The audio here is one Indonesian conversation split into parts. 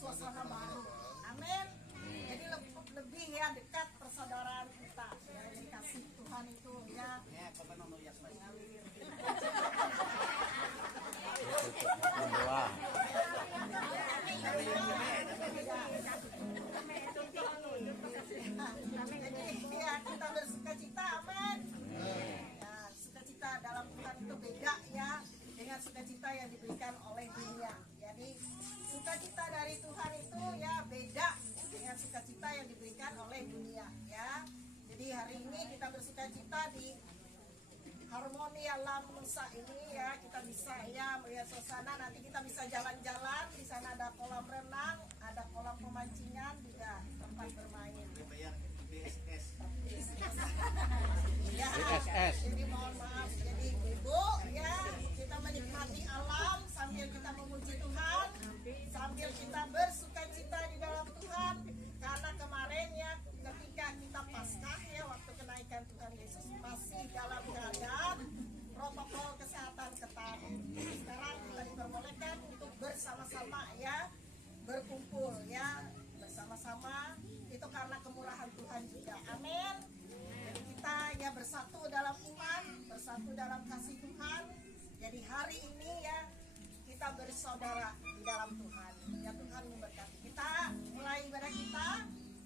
suasana baru. Amin. Jadi lebih ya dekat persaudaraan kita. Ya, jadi kasih Tuhan itu ya. Jadi ya kita bersukacita, amin. Ya, sukacita dalam Tuhan itu beda ya dengan sukacita yang diberikan oleh dunia. Jadi sukacita dari Tuhan itu ya beda dengan sukacita yang diberikan oleh dunia ya. Jadi hari ini kita bersukacita di Harmoni Alam Nusa ini ya, kita bisa ya melihat suasana. Nanti kita bisa jalan-jalan, di sana ada kolam renang, ada kolam pemancingan juga, tempat bermain. BSS. Ya, jadi mohon maaf, jadi ibu ya, kita menikmati alam sambil kita memuji Tuhan, sambil kita bersukacita di dalam Tuhan. Karena kemarin ya ketika kita Paskah ya, waktu kenaikan Tuhan Yesus masih dalam keadaan protokol kesehatan ketat. Sekarang kita diperbolehkan untuk bersama-sama ya berkumpul ya bersama-sama, itu karena kemurahan Tuhan juga. Amin. Jadi kita ya bersatu dalam iman, bersatu dalam kasih Tuhan. Jadi hari ini ya kita bersaudara di dalam Tuhan. Ya Tuhan memberkati. Kita mulai ibadah kita.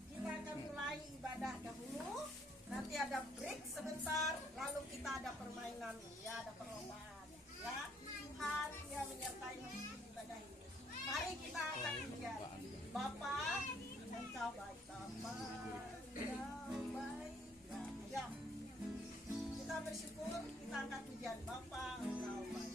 Kita akan mulai ibadah dahulu. Nanti ada break sebentar. Lalu kita ada permainan. Ya ada perlombaan. Ya Tuhan ya menyertai ibadah ini. Mari kita akan pujian. Bapa, Engkau baik. Bapa, Engkau baik. Ya. Kita bersyukur. Kita angkat pujian. Bapa, Engkau baik.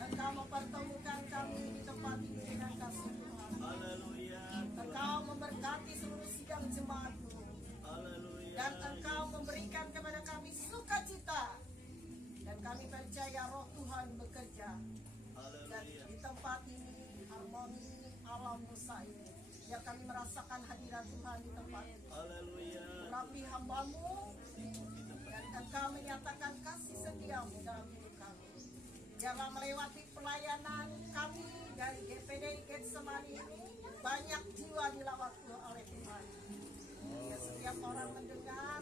Engkau mempertemukan kami di tempat ini dengan kasih Tuhan. Haleluya. Engkau memberkati seluruh sidang jemaat-Mu. Haleluya. Dan Engkau memberikan kepada kami sukacita. Dan kami percaya roh Tuhan bekerja. Dan Haleluya. di tempat ini, Harmoni Alam Nusa ini, ya kami merasakan hadirat Tuhan di tempat ini. Haleluya. Rapi hamba-Mu, dan Engkau menyatakan kasih setia-Mu dalam hidup kami. Jangan melewati pelayanan kami dari GPD Getsemani ini, banyak jiwa dilawat oleh Tuhan. Ya, setiap orang mendengar,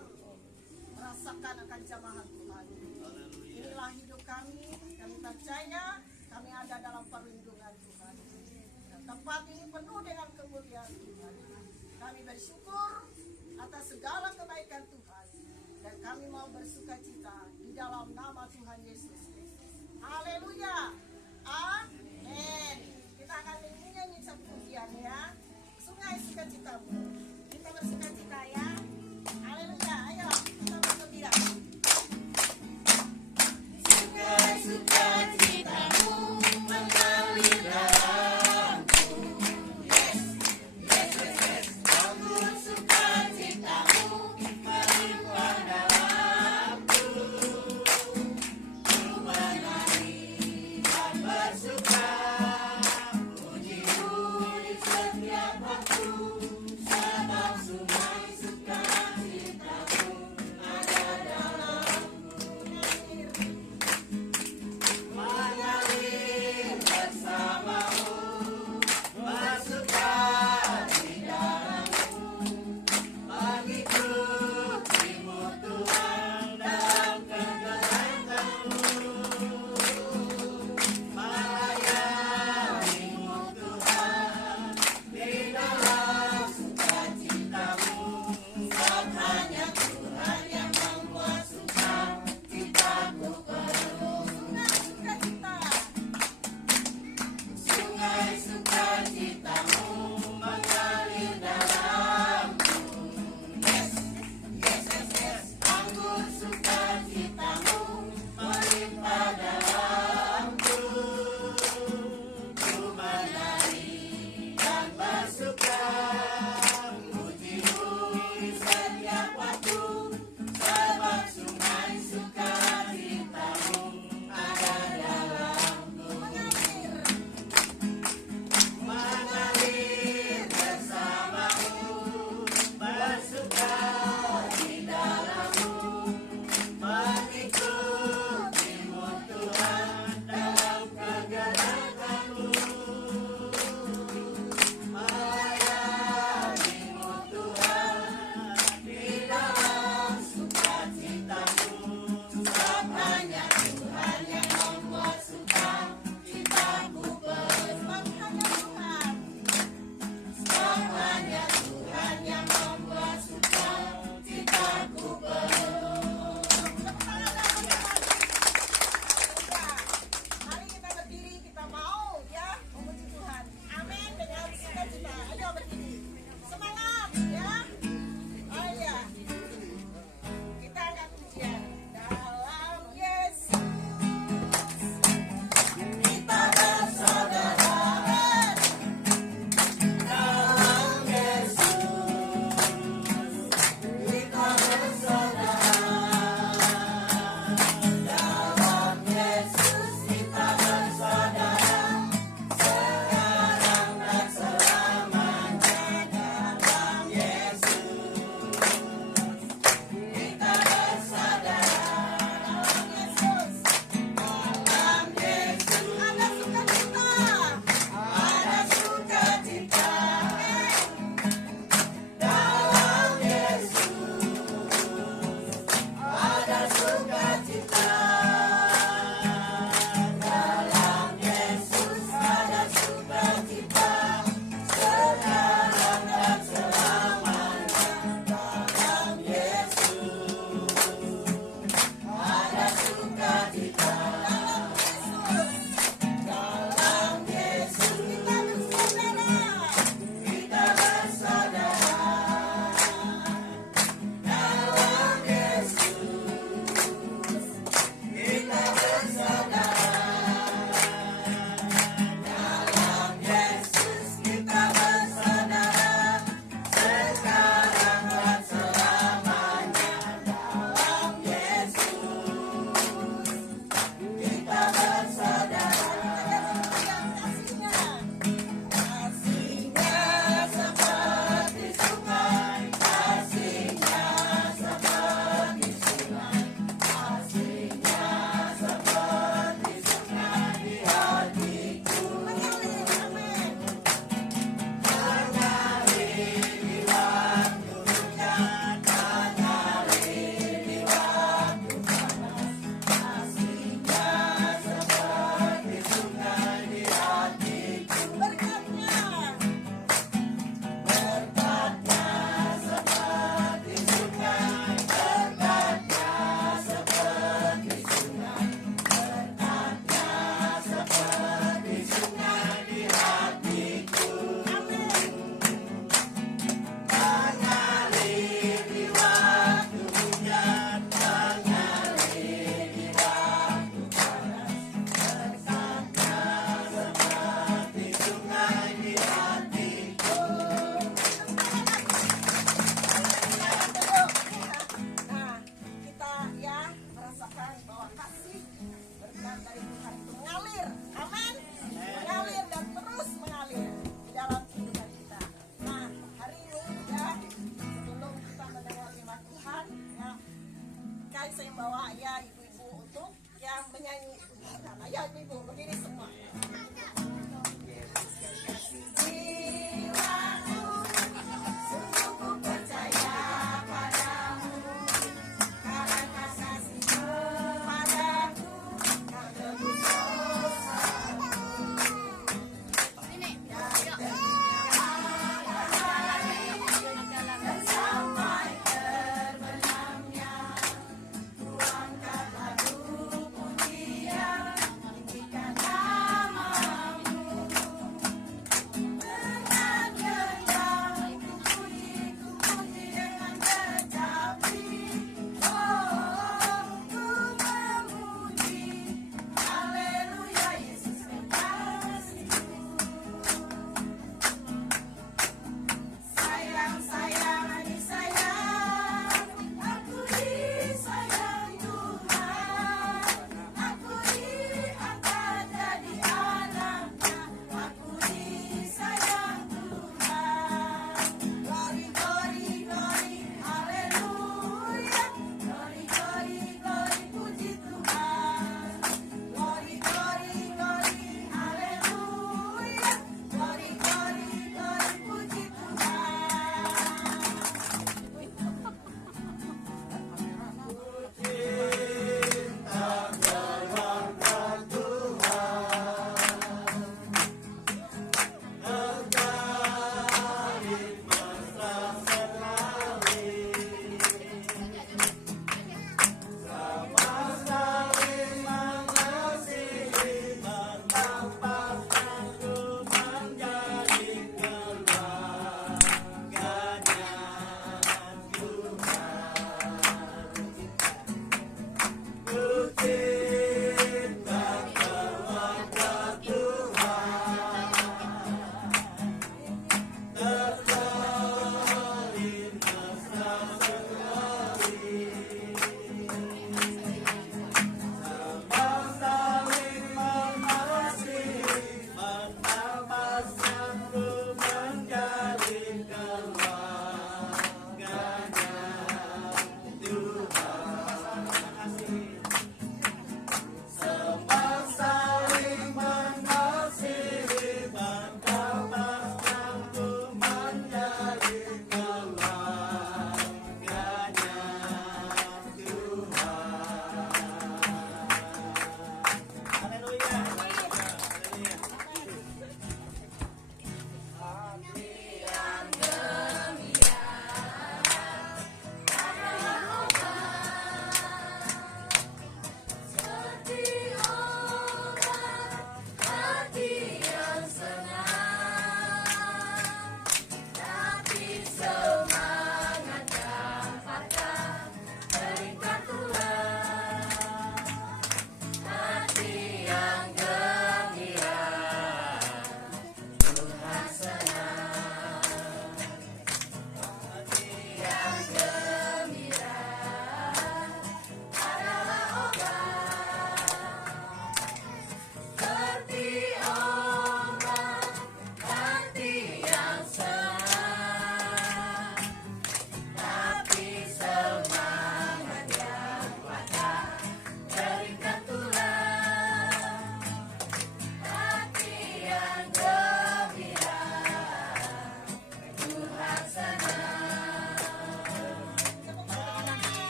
merasakan akan jamahan Tuhan. Inilah hidup kami percaya kami ada dalam perlindungan Tuhan. Dan tempat ini penuh dengan kemuliaan Tuhan. Kami bersyukur atas segala kebaikan Tuhan. Dan kami mau bersukacita di dalam nama Tuhan Yesus Kristus. Haleluya. Amin. Kita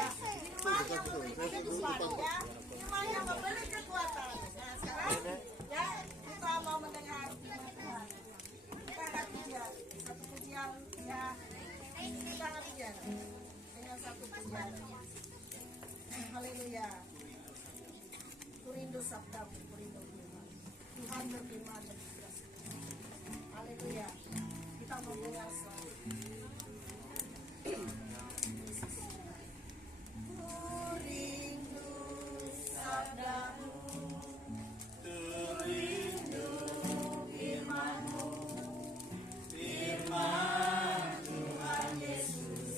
Ya, iman yang memberi kehidupan ya. Iman yang memberi kekuatan. Nah, sekarang ya kita mau mendengar firman Tuhan. Kita akan pujian satu pujian ya. Kita akan pujian dengan satu pujian. Haleluya. Kurindu sabdamu, kurindu firman. Tuhan berfirman dan berjelas. Haleluya. Kita mau mendengar selalu. Kurindu sabdamu, Kurindu firman-Mu, firman Tuhan Yesus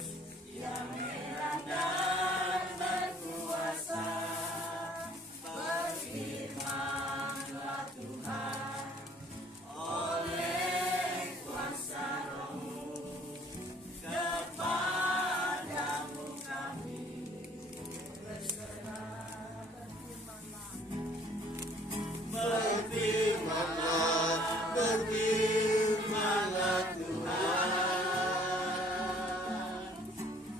yang merah dan berkuasa. Berfirmanlah Tuhan oleh kuasa Roh-Mu, kepadamu kami berserah. Berfirmanlah, berfirmanlah Tuhan,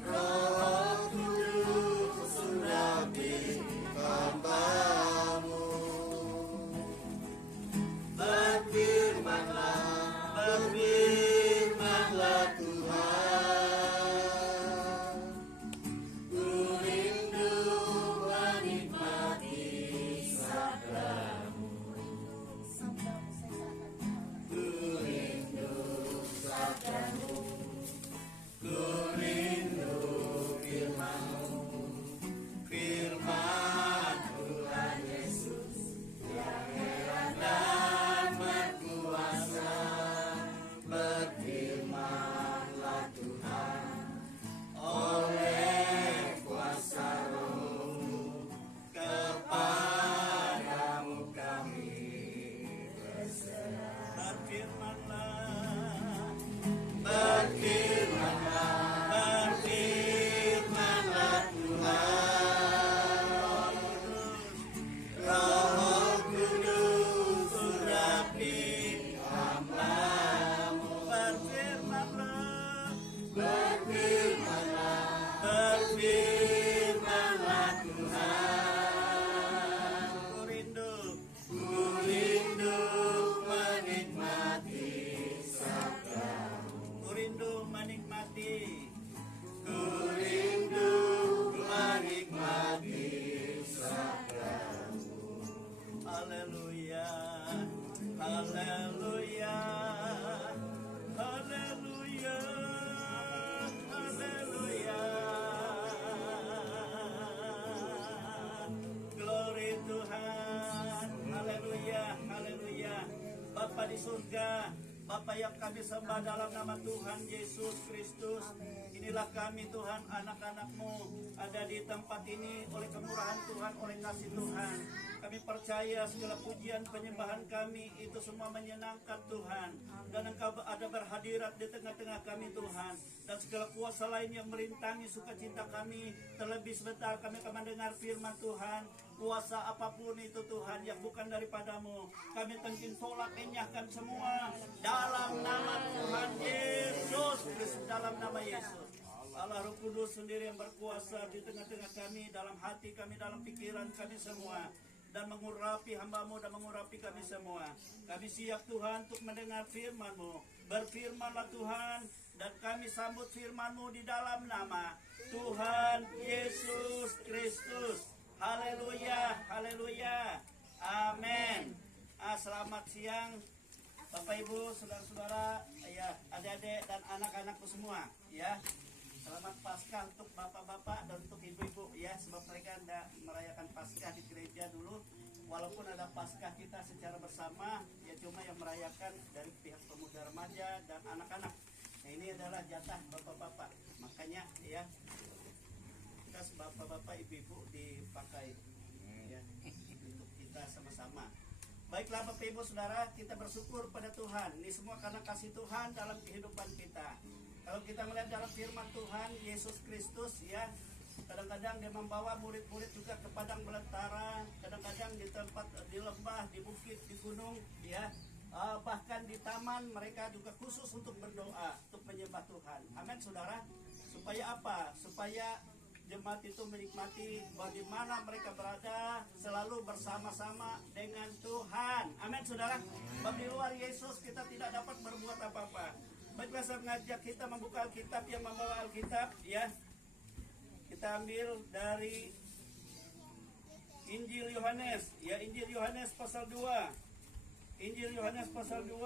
Roh Kudus surapi hamba-Mu. Berfirmanlah, berfirmanlah Tuhan, ku rindu menikmati sabda-Mu. Ku rindu sabda-Mu, ku rindu firman-Mu, firman Tuhan Yesus yang heran dan berkuasa. Berfirmanlah Tuhan oleh kuasa Roh-Mu, kepadamu kami berserah. Berfirmanlah, berfirmanlah, berfirmanlah Tuhan, Roh Kudus surapi hamba-Mu. Berfirmanlah, berfirmanlah, berfirmanlah Tuhan, ku rindu menikmati sabda-Mu. Ku rindu menikmati, ku rindu menikmati sabda-Mu. Haleluya, haleluya, haleluya, haleluya. Glory Tuhan, haleluya, haleluya. Bapa di surga, Bapa yang kami sembah dalam nama Tuhan Yesus Kristus. Inilah kami Tuhan, anak-anak-Mu ada di tempat ini oleh kemurahan Tuhan, oleh kasih Tuhan. Kami percaya segala pujian penyembahan kami itu semua menyenangkan Tuhan. Dan Engkau ada berhadirat di tengah-tengah kami Tuhan. Dan segala kuasa lain yang merintangi sukacita kami. Terlebih sebentar kami akan mendengar firman Tuhan. Kuasa apapun itu Tuhan yang bukan daripadamu, kami tengkin tolak, enyahkan semua dalam nama Tuhan Yesus Kristus, dalam nama Yesus. Allah Roh Kudus sendiri yang berkuasa di tengah-tengah kami, dalam hati kami, dalam pikiran kami semua, dan mengurapi hamba-Mu dan mengurapi kami semua. Kami siap Tuhan untuk mendengar firman-Mu. Berfirmanlah Tuhan, dan kami sambut firman-Mu di dalam nama Tuhan Yesus Kristus. Haleluya, haleluya, amin. Selamat siang Bapak Ibu, saudara-saudara, ya, adik-adik dan anak-anakku semua, ya. Selamat Paskah untuk bapak-bapak dan untuk ibu-ibu, ya, sebab mereka hendak merayakan Paskah di gereja dulu. Walaupun ada Paskah kita secara bersama, ya cuma yang merayakan dari pihak pemuda remaja dan anak-anak. Nah, ini adalah jatah bapak-bapak, makanya ya bapak-bapak, ibu-ibu dipakai ya, untuk kita sama-sama. Baiklah Bapak Ibu Saudara, kita bersyukur pada Tuhan. Ini semua karena kasih Tuhan dalam kehidupan kita. Kalau kita melihat dalam firman Tuhan Yesus Kristus, ya, kadang-kadang dia membawa murid-murid juga ke padang belantara, kadang-kadang di tempat di lembah, di bukit, di gunung, ya, bahkan di taman mereka juga khusus untuk berdoa, untuk menyembah Tuhan. Amin Saudara. Supaya apa? Supaya jemaat itu menikmati bagaimana mereka berada selalu bersama-sama dengan Tuhan. Amin, saudara. Sebab di luar Yesus kita tidak dapat berbuat apa-apa. Baiklah, saya mengajak kita membuka Alkitab. Yang membawa Alkitab, ya, kita ambil dari Injil Yohanes, ya, Injil Yohanes pasal 2. Injil Yohanes pasal 2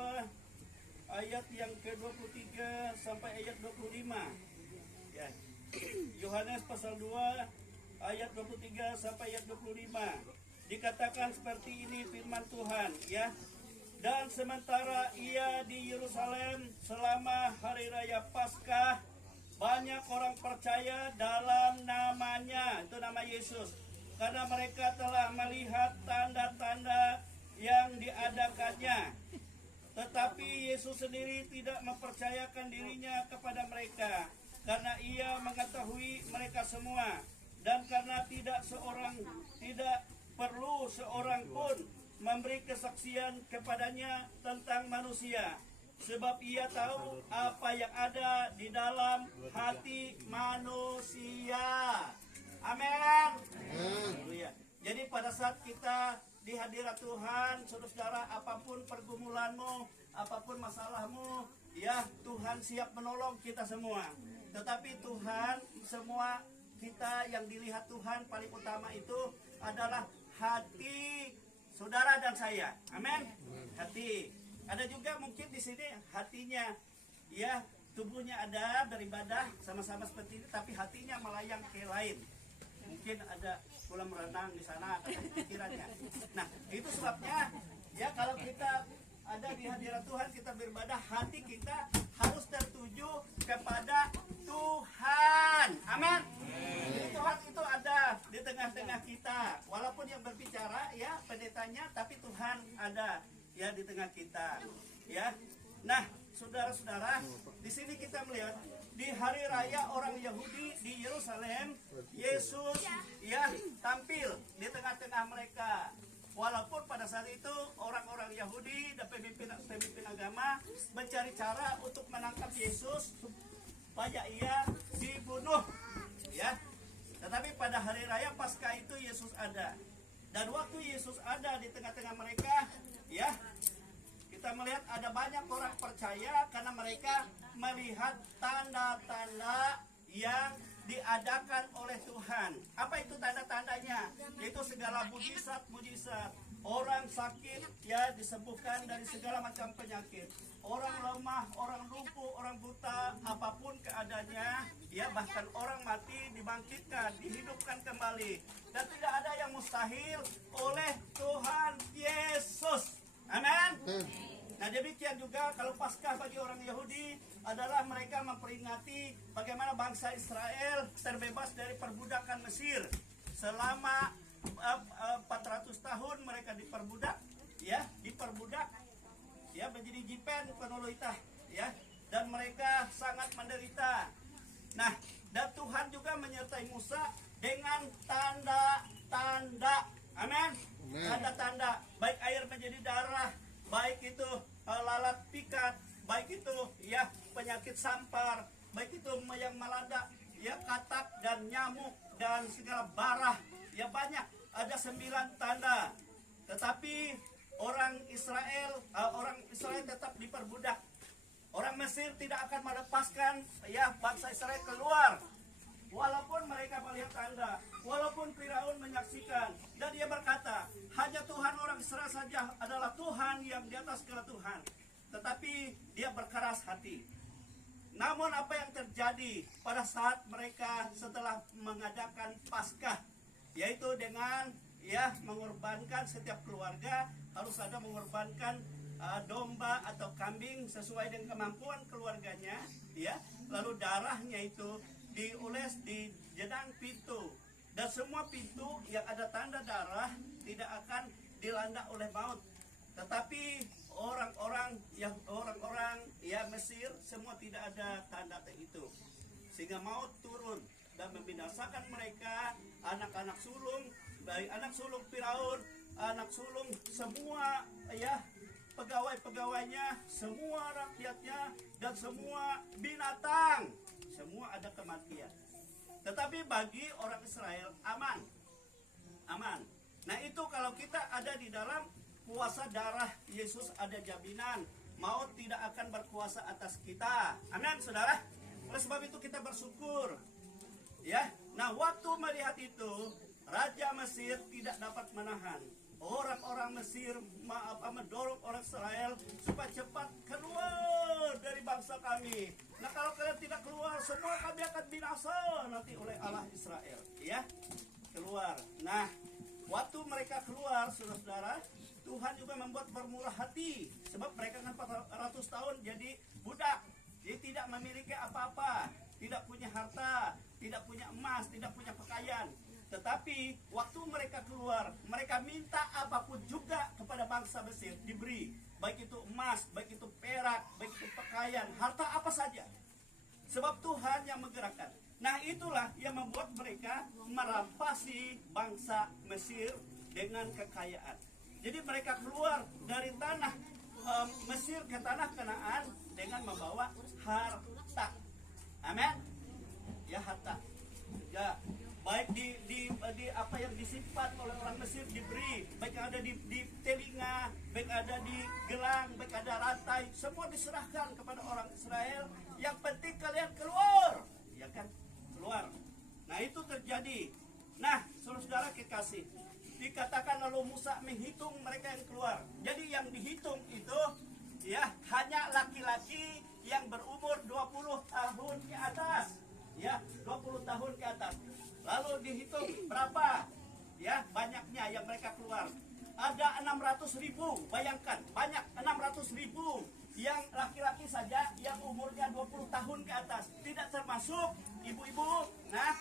ayat yang ke-23 sampai ayat 25. Ya. Yohanes pasal 2 ayat 23 sampai ayat 25. Dikatakan seperti ini firman Tuhan, ya. Dan sementara ia di Yerusalem selama hari raya Paskah, banyak orang percaya dalam namanya, itu nama Yesus, karena mereka telah melihat tanda-tanda yang diadakannya. Tetapi Yesus sendiri tidak mempercayakan dirinya kepada mereka, karena ia mengetahui mereka semua, dan karena tidak perlu seorang pun memberi kesaksian kepadanya tentang manusia, sebab ia tahu apa yang ada di dalam hati manusia. Amin. Haleluya. Jadi pada saat kita di hadirat Tuhan, saudara-saudara, apapun pergumulanmu, apapun masalahmu, ya, Tuhan siap menolong kita semua. Tetapi Tuhan, semua kita yang dilihat Tuhan paling utama itu adalah hati saudara dan saya. Amin. Hati. Ada juga mungkin di sini hatinya, ya, tubuhnya ada beribadah sama-sama seperti ini, tapi hatinya melayang ke lain. Mungkin ada kolam renang di sana, pikirannya. Nah, itu sebabnya, ya, kalau kita ada di hadirat Tuhan, kita beribadah, hati kita harus tertuju kepada Tuhan. Amin. Jadi Tuhan itu ada di tengah-tengah kita. Walaupun yang berbicara, ya, pendetanya, tapi Tuhan ada, ya, di tengah kita. Ya. Nah, saudara-saudara, di sini kita melihat di hari raya orang Yahudi di Yerusalem, Yesus, ya, tampil di tengah-tengah mereka. Walaupun pada saat itu orang-orang Yahudi dan pemimpin agama mencari cara untuk menangkap Yesus supaya ia dibunuh, ya. Tetapi pada hari raya Paskah itu Yesus ada. Dan waktu Yesus ada di tengah-tengah mereka, ya, kita melihat ada banyak orang percaya karena mereka melihat tanda-tanda yang diadakan oleh Tuhan. Apa itu tanda-tandanya? Yaitu segala mujizat-mujizat. Orang sakit, ya, disembuhkan dari segala macam penyakit. Orang lemah, orang lumpuh, orang buta, apapun keadaannya, ya, bahkan orang mati dibangkitkan, dihidupkan kembali. Dan tidak ada yang mustahil oleh Tuhan Yesus. Amin. Nah, demikian juga kalau Paskah bagi orang Yahudi adalah mereka memperingati bagaimana bangsa Israel terbebas dari perbudakan Mesir. Selama 400 tahun mereka diperbudak, ya, ya, menjadi jipen penoloitah, ya, dan mereka sangat menderita. Nah, dan Tuhan juga menyertai Musa dengan tanda-tanda. Amin. Tanda-tanda, baik air menjadi darah, baik itu lalat pikat, baik itu, ya, penyakit sampar, baik itu yang melanda, ya, katak dan nyamuk dan segala barah, ya, banyak, ada 9 tanda. Tetapi orang Israel tetap diperbudak. Orang Mesir tidak akan melepaskan, ya, bangsa Israel keluar. Walaupun mereka melihat tanda, walaupun Firaun menyaksikan, dan dia berkata, hanya Tuhan orang Israel saja adalah Tuhan yang di atas segala Tuhan. Tetapi dia berkeras hati. Namun apa yang terjadi pada saat mereka setelah mengadakan Paskah, yaitu dengan, ya, mengorbankan setiap keluarga harus ada mengorbankan domba atau kambing sesuai dengan kemampuan keluarganya, ya, lalu darahnya itu diules di jenang pintu, dan semua pintu yang ada tanda darah tidak akan dilanda oleh maut. Tetapi orang-orang ya Mesir semua tidak ada tanda itu, sehingga maut turun dan membinasakan mereka, anak-anak sulung, dari anak sulung Firaun, anak sulung semua, ya, pegawai-pegawainya, semua rakyatnya, dan semua binatang, semua ada kematian. Tetapi bagi orang Israel aman. Aman. Nah itu kalau kita ada di dalam kuasa darah Yesus, ada jaminan maut tidak akan berkuasa atas kita. Amin, saudara. Oleh sebab itu kita bersyukur. Ya. Nah waktu melihat itu, Raja Mesir tidak dapat menahan. Orang-orang Mesir mendorong orang Israel supaya cepat keluar dari bangsa kami. Nah kalau kalian tidak keluar, semua kami akan binasa nanti oleh Allah Israel. Ya, keluar. Nah, waktu mereka keluar, saudara-saudara, Tuhan juga membuat bermurah hati. Sebab mereka kan 400 tahun jadi budak. Jadi tidak memiliki apa-apa. Tidak punya harta, tidak punya emas, tidak punya pakaian. Tetapi waktu mereka keluar, mereka minta apapun juga kepada bangsa Mesir diberi. Baik itu emas, baik itu perak, baik itu pakaian, harta apa saja. Sebab Tuhan yang menggerakkan. Nah itulah yang membuat mereka merampasi bangsa Mesir dengan kekayaan. Jadi mereka keluar dari tanah Mesir ke tanah Kanaan dengan membawa harta. Amin. Ya harta. Ya, baik di apa yang disimpan oleh orang Mesir diberi, baik yang ada di telinga, baik ada di gelang, baik ada rantai, semua diserahkan kepada orang Israel. Yang penting kalian keluar, ya kan? Keluar. Nah itu terjadi. Nah saudara-saudara kekasih, dikatakan lalu Musa menghitung mereka yang keluar. Jadi yang dihitung itu ya hanya laki-laki yang berumur 20 tahun ke atas. Ya, 20 tahun ke atas. Lalu dihitung berapa? Ya, banyaknya yang mereka keluar. Ada 600.000, bayangkan, banyak 600.000 yang laki-laki saja yang umurnya 20 tahun ke atas. Tidak termasuk ibu-ibu, nah,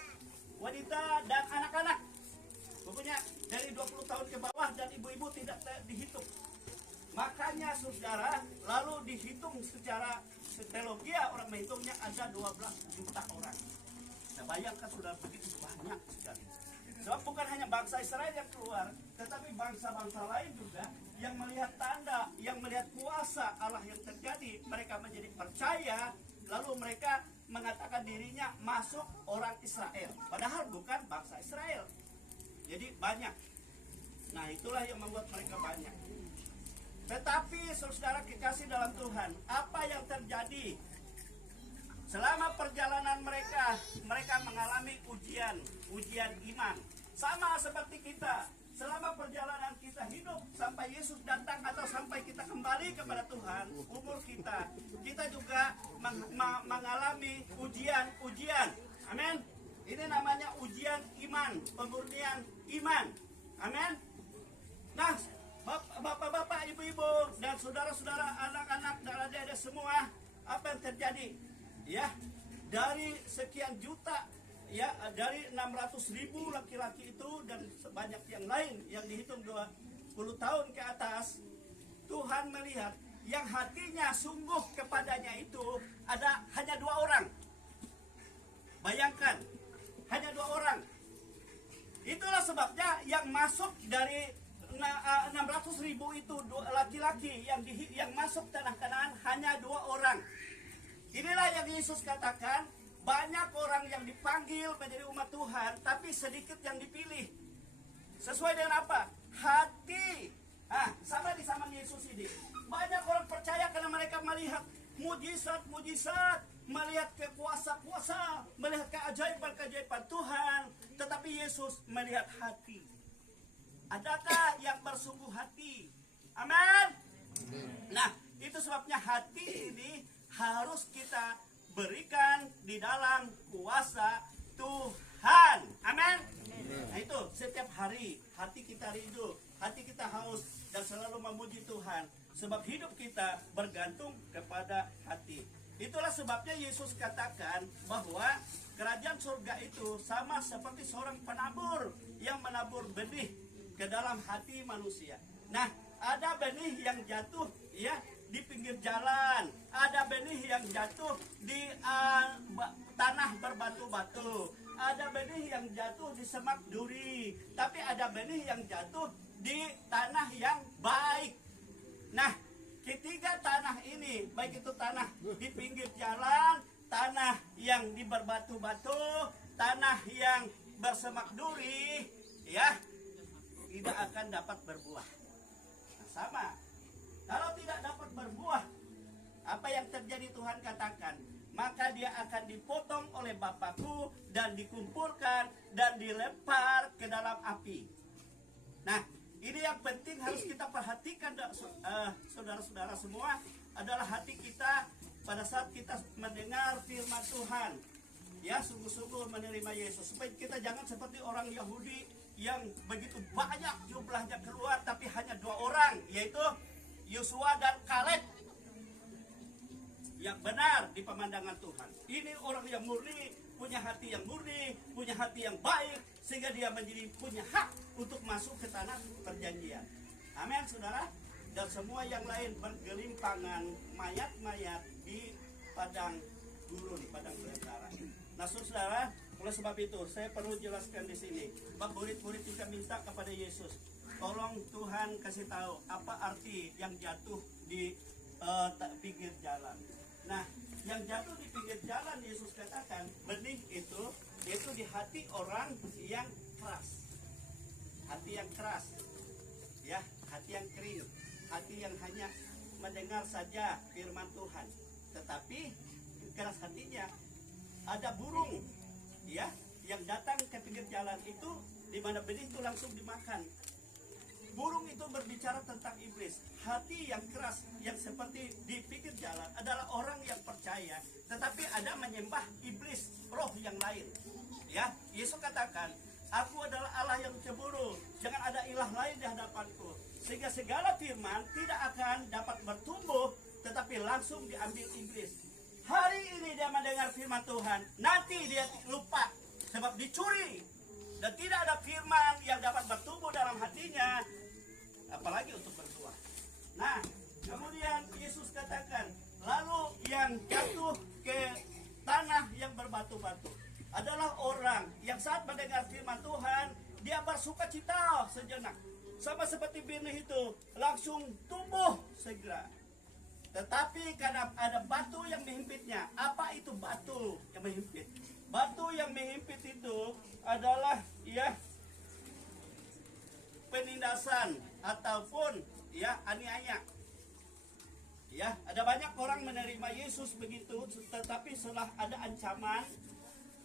wanita dan anak-anak. Pokoknya dari 20 tahun ke bawah dan ibu-ibu tidak dihitung. Makanya saudara, lalu dihitung secara teologi orang menghitungnya ada 12 juta orang. Nah bayangkan saudara, begitu banyak sekali. Sebab bukan hanya bangsa Israel yang keluar, tetapi bangsa-bangsa lain juga yang melihat tanda, yang melihat kuasa Allah yang terjadi, mereka menjadi percaya, lalu mereka mengatakan dirinya masuk orang Israel. Padahal bukan bangsa Israel. Jadi banyak. Nah itulah yang membuat mereka banyak. Tetapi saudara kekasih dalam Tuhan, apa yang terjadi? Selama perjalanan mereka mengalami ujian iman. Sama seperti kita, selama perjalanan kita hidup sampai Yesus datang atau sampai kita kembali kepada Tuhan, umur kita juga mengalami ujian. Amin. Ini namanya ujian iman, pemurnian iman. Amin. Nah, bapak-bapak, ibu-ibu, dan saudara-saudara, anak-anak, dan adik-adik semua, apa yang terjadi? Ya, dari sekian juta, ya, dari 600.000 laki-laki itu dan sebanyak yang lain yang dihitung 20 tahun ke atas, Tuhan melihat yang hatinya sungguh kepadanya itu hanya 2 orang. Bayangkan, hanya 2 orang. Itulah sebabnya yang masuk dari 600.000 itu laki-laki yang masuk tanah Kanaan hanya 2 orang. Inilah yang Yesus katakan, banyak orang yang dipanggil menjadi umat Tuhan, tapi sedikit yang dipilih. Sesuai dengan apa? Hati. Sama di zaman Yesus ini. Banyak orang percaya karena mereka melihat mujizat-mujizat, melihat kuasa-kuasa, melihat keajaiban-keajaiban Tuhan. Tetapi Yesus melihat hati. Adakah yang bersungguh hati? Amin. Nah, itu sebabnya hati ini harus kita berikan di dalam kuasa Tuhan. Amin. Nah itu setiap hari hati kita rindu, hati kita haus dan selalu memuji Tuhan. Sebab hidup kita bergantung kepada hati. Itulah sebabnya Yesus katakan bahwa kerajaan surga itu sama seperti seorang penabur yang menabur benih ke dalam hati manusia. Nah, ada benih yang jatuh ya di pinggir jalan, ada benih yang jatuh di tanah berbatu-batu, ada benih yang jatuh di semak duri, tapi ada benih yang jatuh di tanah yang baik. Nah, ketiga tanah ini, baik itu tanah di pinggir jalan, tanah yang di berbatu-batu, tanah yang bersemak duri, ya, tidak akan dapat berbuah. Nah, sama. Kalau tidak dapat berbuah, apa yang terjadi Tuhan katakan? Maka dia akan dipotong oleh Bapakku dan dikumpulkan dan dilempar ke dalam api. Nah, ini yang penting harus kita perhatikan, saudara-saudara semua, adalah hati kita pada saat kita mendengar firman Tuhan. Ya, sungguh-sungguh menerima Yesus. Supaya kita jangan seperti orang Yahudi yang begitu banyak jumlahnya keluar, tapi hanya 2 orang, yaitu Yosua dan Kaleb, yang benar di pemandangan Tuhan. Ini orang yang murni, punya hati yang murni, punya hati yang baik, sehingga dia menjadi punya hak untuk masuk ke tanah perjanjian. Amin, saudara. Dan semua yang lain bergelimpangan mayat-mayat di padang gurun, padang belantara. Nah, saudara, oleh sebab itu saya perlu jelaskan di sini. Murid-murid juga minta kepada Yesus, tolong Tuhan kasih tahu apa arti yang jatuh di pinggir jalan. Nah, yang jatuh di pinggir jalan, Yesus katakan benih itu di hati orang yang keras. Hati yang keras, ya, hati yang kering, hati yang hanya mendengar saja firman Tuhan, tetapi keras hatinya. Ada burung, ya, yang datang ke pinggir jalan itu, di mana benih itu langsung dimakan. Burung itu berbicara tentang iblis. Hati yang keras, yang seperti di pinggir jalan, adalah orang yang percaya, tetapi ada menyembah iblis, roh yang lain. Ya, Yesus katakan, aku adalah Allah yang cemburu, jangan ada ilah lain di hadapanku. Sehingga segala firman tidak akan dapat bertumbuh, tetapi langsung diambil iblis. Hari ini dia mendengar firman Tuhan, nanti dia lupa sebab dicuri, dan tidak ada firman yang dapat bertumbuh dalam hatinya, apalagi untuk berbuah. Nah, kemudian Yesus katakan, lalu yang jatuh ke tanah yang berbatu-batu adalah orang yang saat mendengar firman Tuhan, dia bersuka cita sejenak, sama seperti benih itu langsung tumbuh segera. Tetapi karena ada batu yang menghimpitnya. Apa itu batu yang menghimpit? Batu yang menghimpit itu adalah, ya, penindasan ataupun, ya, aniaya. Ya, ada banyak orang menerima Yesus begitu, tetapi setelah ada ancaman,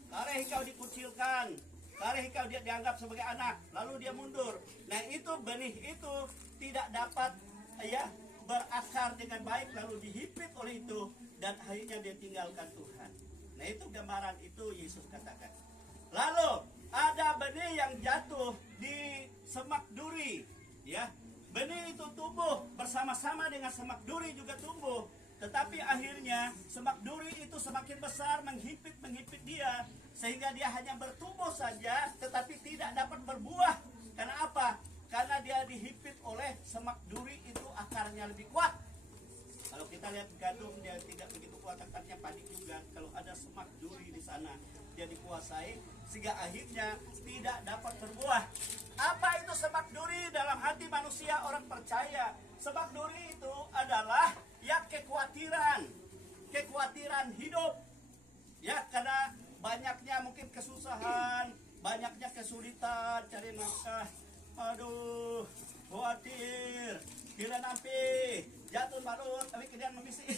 karena kau dikucilkan, karena kau dia dianggap sebagai anak, lalu dia mundur. Nah, itu benih itu tidak dapat, ya, berakar dengan baik, lalu dihimpit oleh itu, dan akhirnya dia tinggalkan Tuhan. Nah, itu gambaran itu Yesus katakan. Lalu ada benih yang jatuh di semak duri, ya. Benih itu tumbuh bersama-sama dengan semak duri juga tumbuh, tetapi akhirnya semak duri itu semakin besar menghimpit dia, sehingga dia hanya bertumbuh saja tetapi tidak dapat berbuah. Karena apa? Karena dia dihimpit oleh semak duri itu, akarnya lebih kuat. Kalau kita lihat gandum, dia tidak begitu kuat akarnya, padi juga. Kalau ada semak duri di sana, dia dikuasai, sehingga akhirnya tidak dapat berbuah. Apa itu semak duri dalam hati manusia orang percaya? Semak duri itu adalah, ya, kekhawatiran hidup. Ya, karena banyaknya mungkin kesusahan, banyaknya kesulitan cari nafkah. Aduh, khawatir, kira nampi, jatuh marut, tapi kemudian memisi.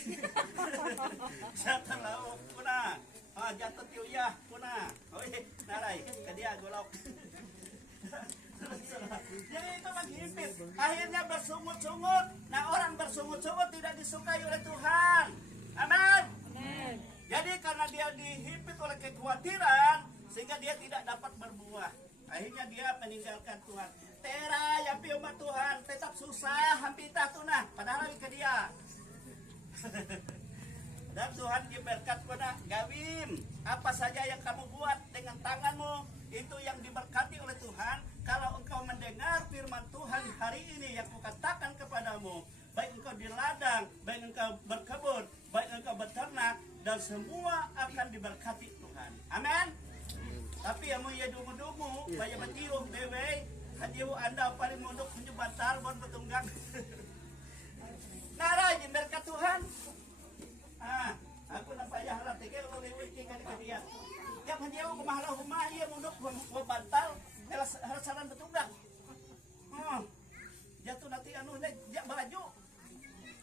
Jatuh lauk, punah, jatuh tiuyah, punah. Oh iya, narai, ke dia golok. Jadi itu menghimpit, akhirnya bersungut-sungut. Nah, orang bersungut-sungut tidak disukai oleh Tuhan. Amin. Jadi karena dia dihimpit oleh kekhawatiran, sehingga dia tidak dapat berbuah. Akhirnya dia meninggalkan Tuhan. Tera yang piumat Tuhan tetap susah hampita tunah, padahal lagi ke dia. Dan Tuhan diberkat pada gawim, apa saja yang kamu buat dengan tanganmu, itu yang diberkati oleh Tuhan. Kalau engkau mendengar firman Tuhan hari ini yang kukatakan kepadamu, baik engkau di ladang, baik engkau berkebun, baik engkau beternak, dan semua akan diberkati Tuhan. Amin. Tapi yang ya dungu-dungu, banyak bertiuh dewe, hajiwu anda paling munduk menjubatar bon betunggang. Nara berkat Tuhan. Aku nampak ya halat, tiga lo lewat dia kumaha rumah ieu munduk ku bantal harasaran betunggang. Jatuh nanti anu jak baju.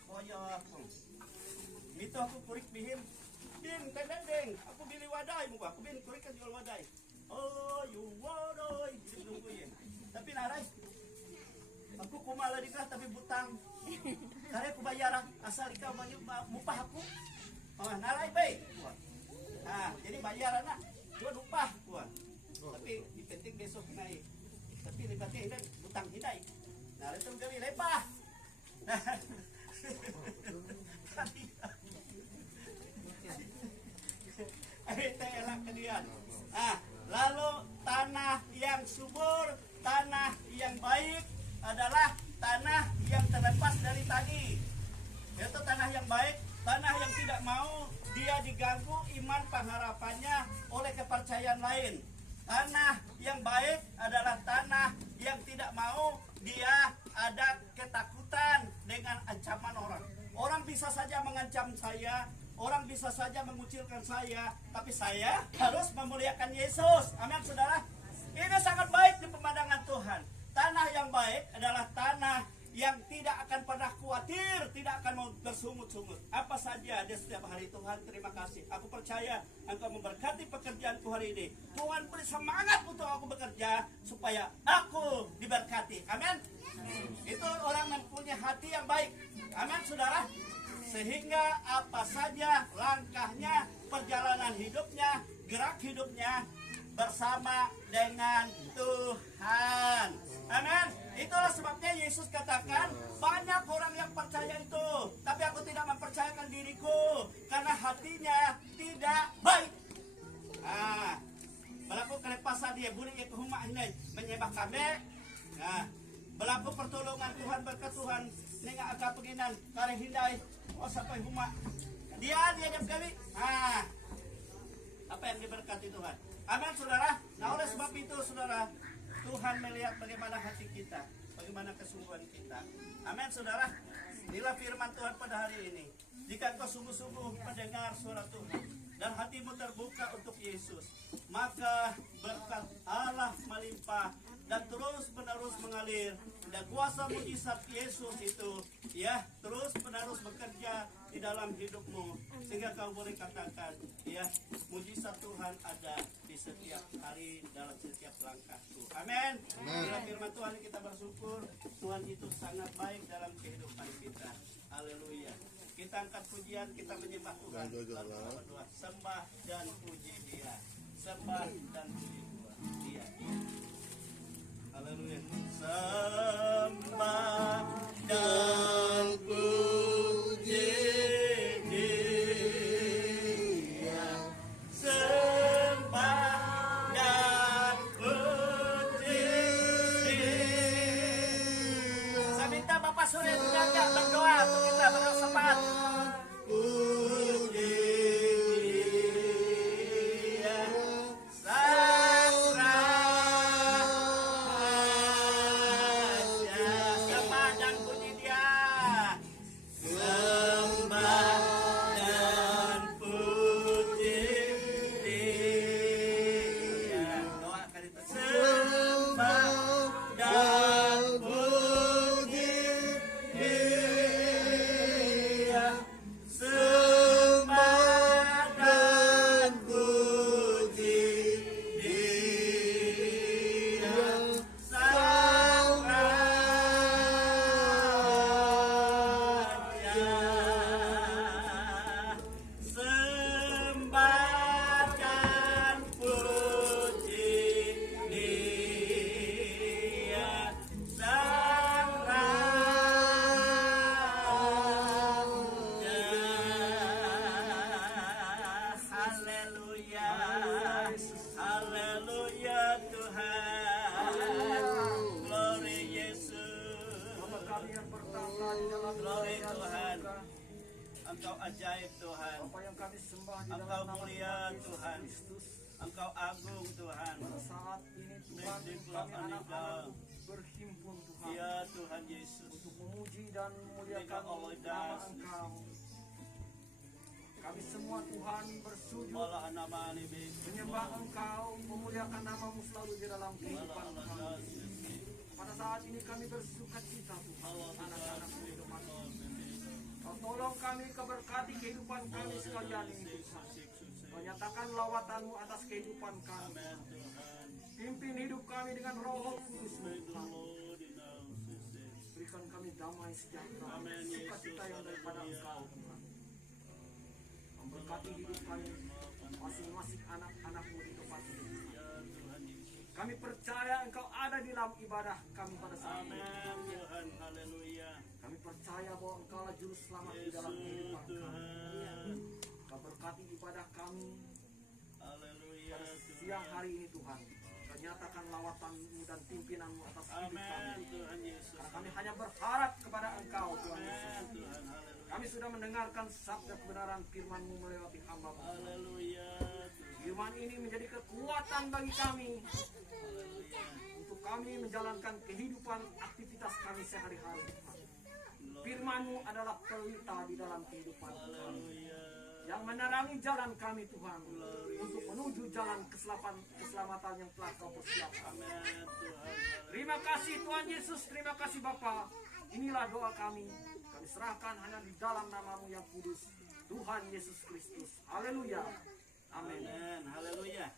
Oh ya. Itu aku kurik bihin. Bin deng. Aku beli wadai muka. Aku beli kurik kan jual wadai. Oh, you wadai. Nunggu ya. Tapi narai. Aku kumaha dikah tapi butang. Karena aku bayar asal ikau mupah aku. Oh, narai baik. Nah, jadi bayaran nak. Dua upah gua. Tapi di penting besok naik. Tapi libatnya ini butang hidai. Nah, itu kami lepah. Nah, lalu tanah yang subur, tanah yang baik adalah tanah yang terlepas dari tadi. Yaitu tanah yang baik, tanah yang tidak mau dia diganggu iman pengharapannya oleh kepercayaan lain. Tanah yang baik adalah tanah yang tidak mau dia ada ketakutan dengan ancaman orang. Orang bisa saja mengancam saya, orang bisa saja mengucilkan saya, tapi saya harus memuliakan Yesus. Amin, saudara. Ini sangat baik di pemandangan Tuhan. Tanah yang baik adalah tanah yang tidak akan pernah khawatir, tidak akan mau bersungut-sungut. Apa saja di setiap hari. Tuhan, terima kasih. Aku percaya Engkau memberkati pekerjaanku hari ini. Tuhan beri semangat untuk aku bekerja supaya aku diberkati. Amin. Itu orang yang punya hati yang baik. Amin, saudara. Sehingga apa saja langkahnya, perjalanan hidupnya, gerak hidupnya bersama dengan Tuhan. Amin. Itulah sebabnya Yesus katakan, banyak orang yang percaya itu, tapi aku tidak mempercayakan diriku karena hatinya tidak baik. Berlaku kelepasan dia buri ke rumah ini menyembah kami. Berlaku pertolongan Tuhan, berkat Tuhan nengah agak penginan kare hindai sampai rumah dia jam kami. Apa yang diberkati Tuhan. Amin, saudara. Nah, oleh sebab itu, saudara, Tuhan melihat bagaimana hati kita, bagaimana kesungguhan kita. Amin, saudara. Inilah firman Tuhan pada hari ini. Jika engkau sungguh-sungguh mendengar suara Tuhan dan hatimu terbuka untuk Yesus, maka berkat Allah melimpah dan terus-menerus mengalir, dan kuasa mujizat Yesus itu ya terus-menerus bekerja di dalam hidupmu, sehingga kau boleh katakan ya mujizat Tuhan ada di setiap hari dalam setiap langkahku. Amin. Bila firman Tuhan kita bersyukur, Tuhan itu sangat baik dalam kehidupan kita. Haleluya. Kita angkat pujian, kita menyembah Tuhan. Lalu berdoa, sembah dan puji Dia. Sembah dan puji Dia. Haleluya. Sembah dan puji Dia. Sembah dan puji Dia. Saya minta Bapak Surya Sujaga berdoa untuk kita bersepakat. Puji Dia. Sang Raja. Sembah dan puji Dia. Sembah dan puji Dia. Doakan itu. Sembah dan puji Dia. Sembah dan puji Dia. Sang Raja. Sembah dan puji Dia. Sang Raja. Haleluya. Haleluya Tuhan. Glory Yesus. Glory Tuhan. Engkau ajaib Tuhan. Apa yang kami sembah di Engkau dalam nama mulia Tuhan. Kristus. Engkau agung Tuhan. Pada saat ini Tuhan, Berdiklah kami anak-anak berhimpun Tuhan Ya Tuhan Yesus. untuk memuji dan memuliakan Berikan Allah nama das. Engkau. Kami semua Tuhan bersujud Malah nama ni be. menyembah Engkau, memuliakan namamu selalu di dalam kehidupan kami. Pada saat ini kami bersuka cita Tuhan, anak-anak kehidupan kami. Kau tolong kami, keberkati kehidupan kami sekalian ini Tuhan. Kau nyatakan lawatanmu atas kehidupan kami. Pimpin hidup kami dengan Roh Kudus-Mu Tuhan. Berikan kami damai sejahtera, sukacita yang daripada Engkau Tuhan. Memberkati hidup kami, masing-masing anak-anak-Mu di tempat ini. Kami percaya Engkau ada di dalam ibadah kami pada saat ini. Amin Tuhan, haleluya. Kami percaya bahwa Engkau adalah juru selamat di dalam kehidupan kami. Kau berkati ibadah kami Haleluya. pada siang hari ini Tuhan. Kau nyatakan lawatan-Mu dan pimpinan-Mu atas hidup Amin kami. Tuhan Yesus. Karena kami hanya berharap kepada Engkau Tuhan Yesus. Amin Tuhan, haleluya. Kami sudah mendengarkan sabda kebenaran firman-Mu melewati hamba-Mu. Haleluya. Firman ini menjadi kekuatan bagi kami untuk kami menjalankan kehidupan aktivitas kami sehari-hari. Firman-Mu adalah pelita di dalam kehidupan kami, yang menerangi jalan kami Tuhan untuk menuju jalan keselamatan yang telah Kau persiapkan. Amin Tuhan. Terima kasih Tuhan Yesus, terima kasih Bapa. Inilah doa kami. Kami serahkan hanya di dalam nama-Mu yang kudus, Tuhan Yesus Kristus. Haleluya. Amin. Amin, haleluya.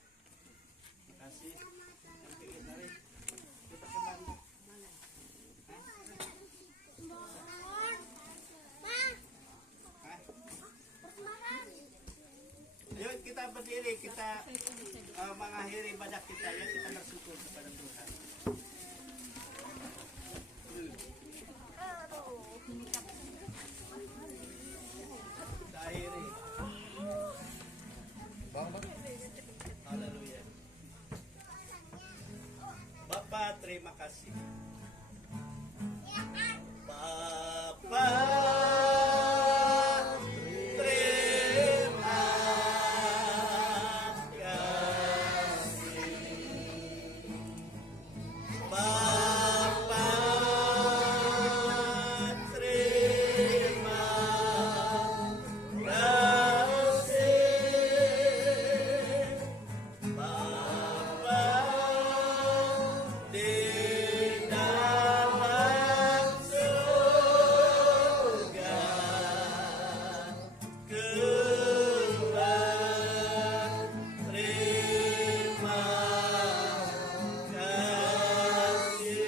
Terima kasih. Nanti kita kembali. Yuk kita berdiri, kita mengakhiri ibadah kita ya, kita bersyukur kepada Tuhan. Kita akhiri. Haleluya. Bapa, terima kasih. Bapa, terima kasih. Bapa, terima kasih. Bapa di dalam surga, Tuhan terima kasih.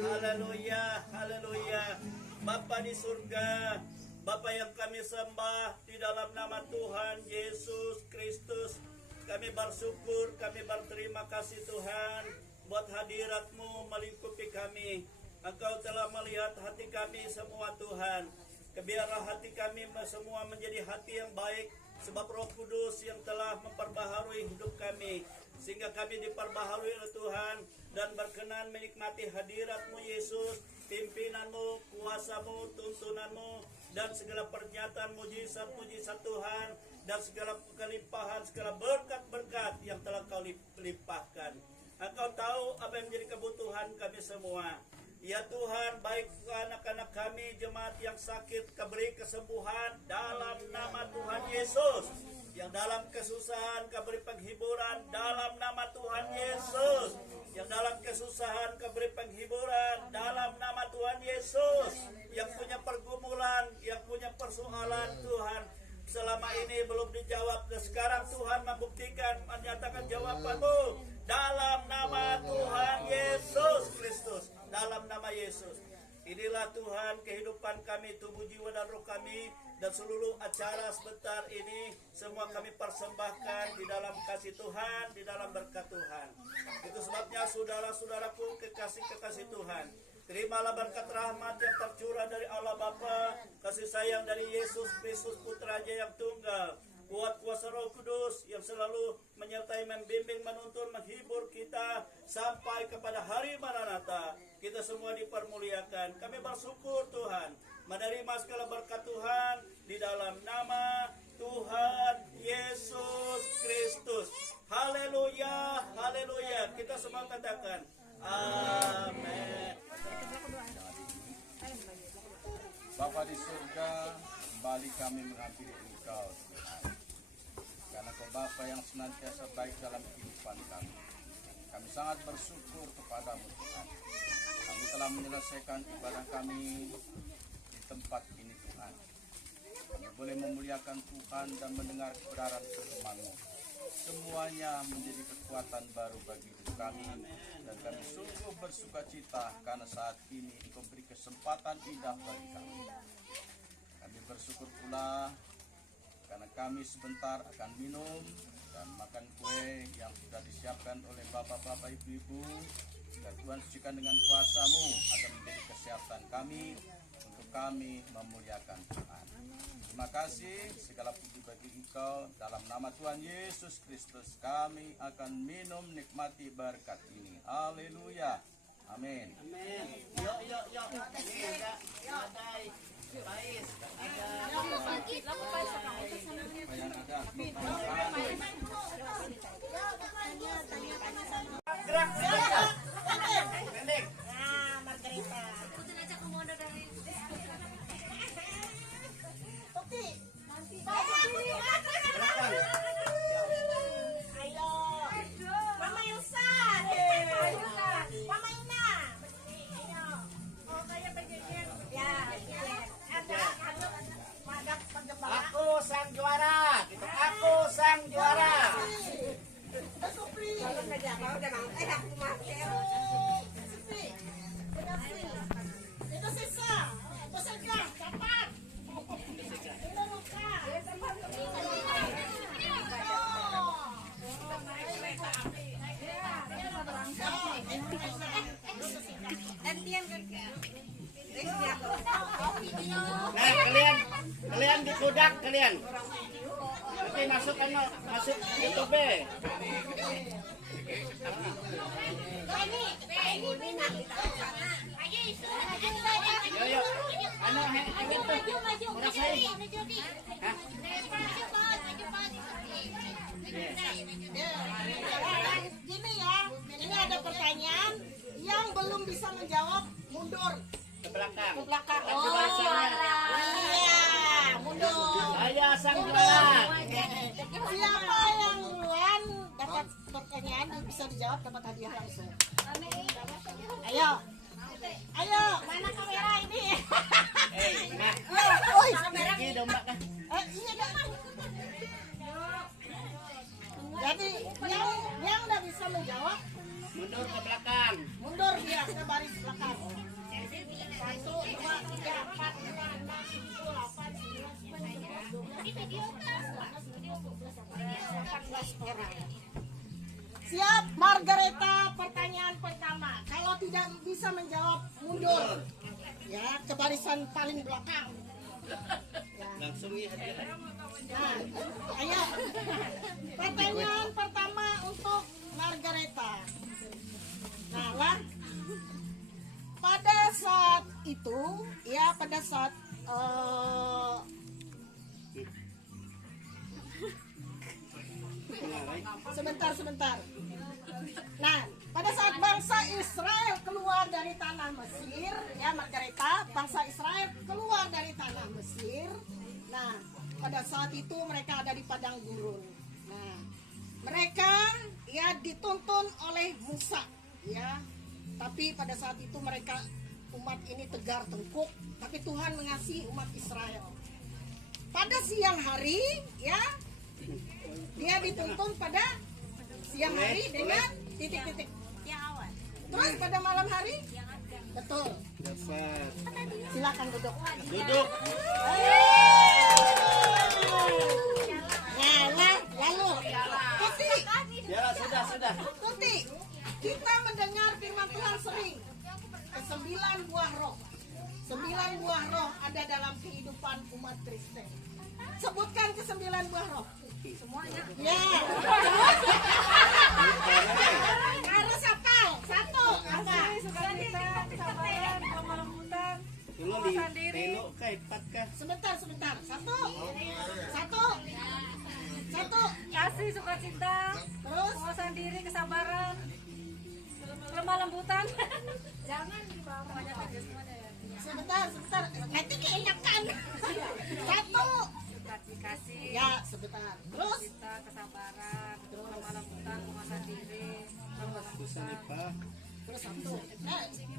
Haleluya, haleluya. Bapa di surga, Bapa yang kami sembah di dalam nama Tuhan Yesus Kristus, kami bersyukur, kami berterima kasih Tuhan buat hadirat-Mu melingkupi kami. Engkau telah melihat hati kami semua Tuhan. Biarlah hati kami semua menjadi hati yang baik, sebab Roh Kudus yang telah memperbaharui hidup kami, sehingga kami diperbaharui oleh Tuhan dan berkenan menikmati hadirat-Mu Yesus, pimpinan-Mu, kuasa-Mu, tuntunan-Mu, dan segala pernyataan mujizat-mujizat Tuhan, dan segala kelimpahan, segala berkat-berkat yang telah Kau limpahkan. Engkau tahu apa yang menjadi kebutuhan kami semua. Ya Tuhan, baik anak-anak kami, jemaat yang sakit, Kau beri kesembuhan dalam nama Tuhan Yesus. Yang dalam kesusahan, Kau beri penghiburan dalam nama Tuhan Yesus. Yang dalam kesusahan, Kau beri penghiburan dalam nama Tuhan Yesus. Yang punya pergumulan, yang punya persoalan Tuhan, selama ini belum dijawab, dan sekarang Tuhan membuktikan, menyatakan jawaban-Mu dalam nama Tuhan Yesus Kristus. Dalam nama Yesus. Inilah Tuhan kehidupan kami, tubuh, jiwa, dan roh kami, dan seluruh acara sebentar ini semua kami persembahkan di dalam kasih Tuhan, di dalam berkat Tuhan. Itu sebabnya saudara-saudaraku, kekasih-kekasih Tuhan, terimalah berkat rahmat yang tercurah dari Allah Bapa, kasih sayang dari Yesus Kristus Putranya yang tunggal, kuat kuasa Roh Kudus yang selalu menyertai, membimbing, menuntun, menghibur kita sampai kepada hari Maranatha. Kita semua dipermuliakan. Kami bersyukur Tuhan, menerima segala berkat Tuhan di dalam nama Tuhan Yesus Kristus. Haleluya, haleluya. Kita semua katakan amin. Bapa di surga, kembali kami menghampiri Engkau Tuhan. Karena Kau Bapa yang senantiasa baik dalam kehidupan kami. Kami sangat bersyukur kepadamu Tuhan. Kami telah menyelesaikan ibadah kami di tempat ini Tuhan. Kami boleh memuliakan Tuhan dan mendengar kebenaran firman-Mu. Semuanya menjadi kekuatan baru bagi hidup kami. Dan kami sungguh bersuka cita karena saat ini Engkau beri kesempatan indah bagi kami. Kami bersyukur pula karena kami sebentar akan minum dan makan kue yang sudah disiapkan oleh bapak-bapak, ibu-ibu. Dan Tuhan sucikan dengan kuasa-Mu akan menjadi kesehatan kami untuk kami memuliakan Tuhan. Terima kasih, segala puji bagi Engkau. Dalam nama Tuhan Yesus Kristus kami akan minum nikmati berkat ini. Haleluya. Amin. Amin. Yuk. Ini ada Pais. Yang ada Gerak. Pendek. Nah, Margareta. Oke. Ayo. Mama Elsa. Mama Ina. Ayo. Oh, kayak pengen. Ya, ada madap penggembala. Aku sang juara. Aku sang juara. Itu sisa. Peserta, cepat. Itu luka. Nah, kalian dikudak kalian. Nanti masuk YouTube. Yo. Ano Gini ya, ini ada pertanyaan yang belum bisa menjawab mundur ke belakang. ke belakang. Bahasanya. Iya, mundur. Saya sang Mundur. juara. Siapa yang duluan dapat pertanyaan yang bisa dijawab dapat hadiah langsung. Ayo. Ayo, mana kamera ini? Nah, Oi, ini domba kan. iya dong. Jadi yang udah bisa menjawab Mundur ke belakang. mundur dia ke baris belakang. 1, 2, 3, 4, 5, 6, 7, 8, 9, 10, 11, 12, 13, 14, 15, 16 orang. Siap, Margareta, pertanyaan pertama. Kalau tidak bisa menjawab, mundur. Ya, ke barisan paling belakang. Ya. Langsung ya hadiah. Nah, ayo. Pertanyaan pertama untuk Margareta. Nah, lah. Pada saat itu, ya pada saat sebentar. Nah, pada saat bangsa Israel keluar dari tanah Mesir, ya Margareta, bangsa Israel keluar dari tanah Mesir. Nah, pada saat itu mereka ada di padang gurun. Nah, mereka ya dituntun oleh Musa, ya. Tapi pada saat itu mereka umat ini tegar tengkuk, tapi Tuhan mengasihi umat Israel. Pada siang hari, ya, dia dituntun pada siang hari dengan titik-titik. Terus pada malam hari, betul. Silakan duduk. Duduk. Nah, lalu, Tuti, Ya, sudah. Tuti, kita mendengar firman Tuhan sering. Ke-9 buah roh. 9 buah roh ada dalam kehidupan umat Kristen. Sebutkan ke-9 buah roh. Semuanya. Ya. Harus hafal. 1 apa? Sukacita, kesabaran, kelembutan, penguasaan diri, Sebentar. 1. kasih, sukacita, Terus penguasaan diri, kesabaran, kelemah lembutan. Jangan dibawa banyak aja semuanya ya. sebentar. Nanti keenakan. Satu. Kasih. Ya, sebentar. Terus Cinta, kesabaran, kelembutan, penguasaan diri, kelembutan. terus satu.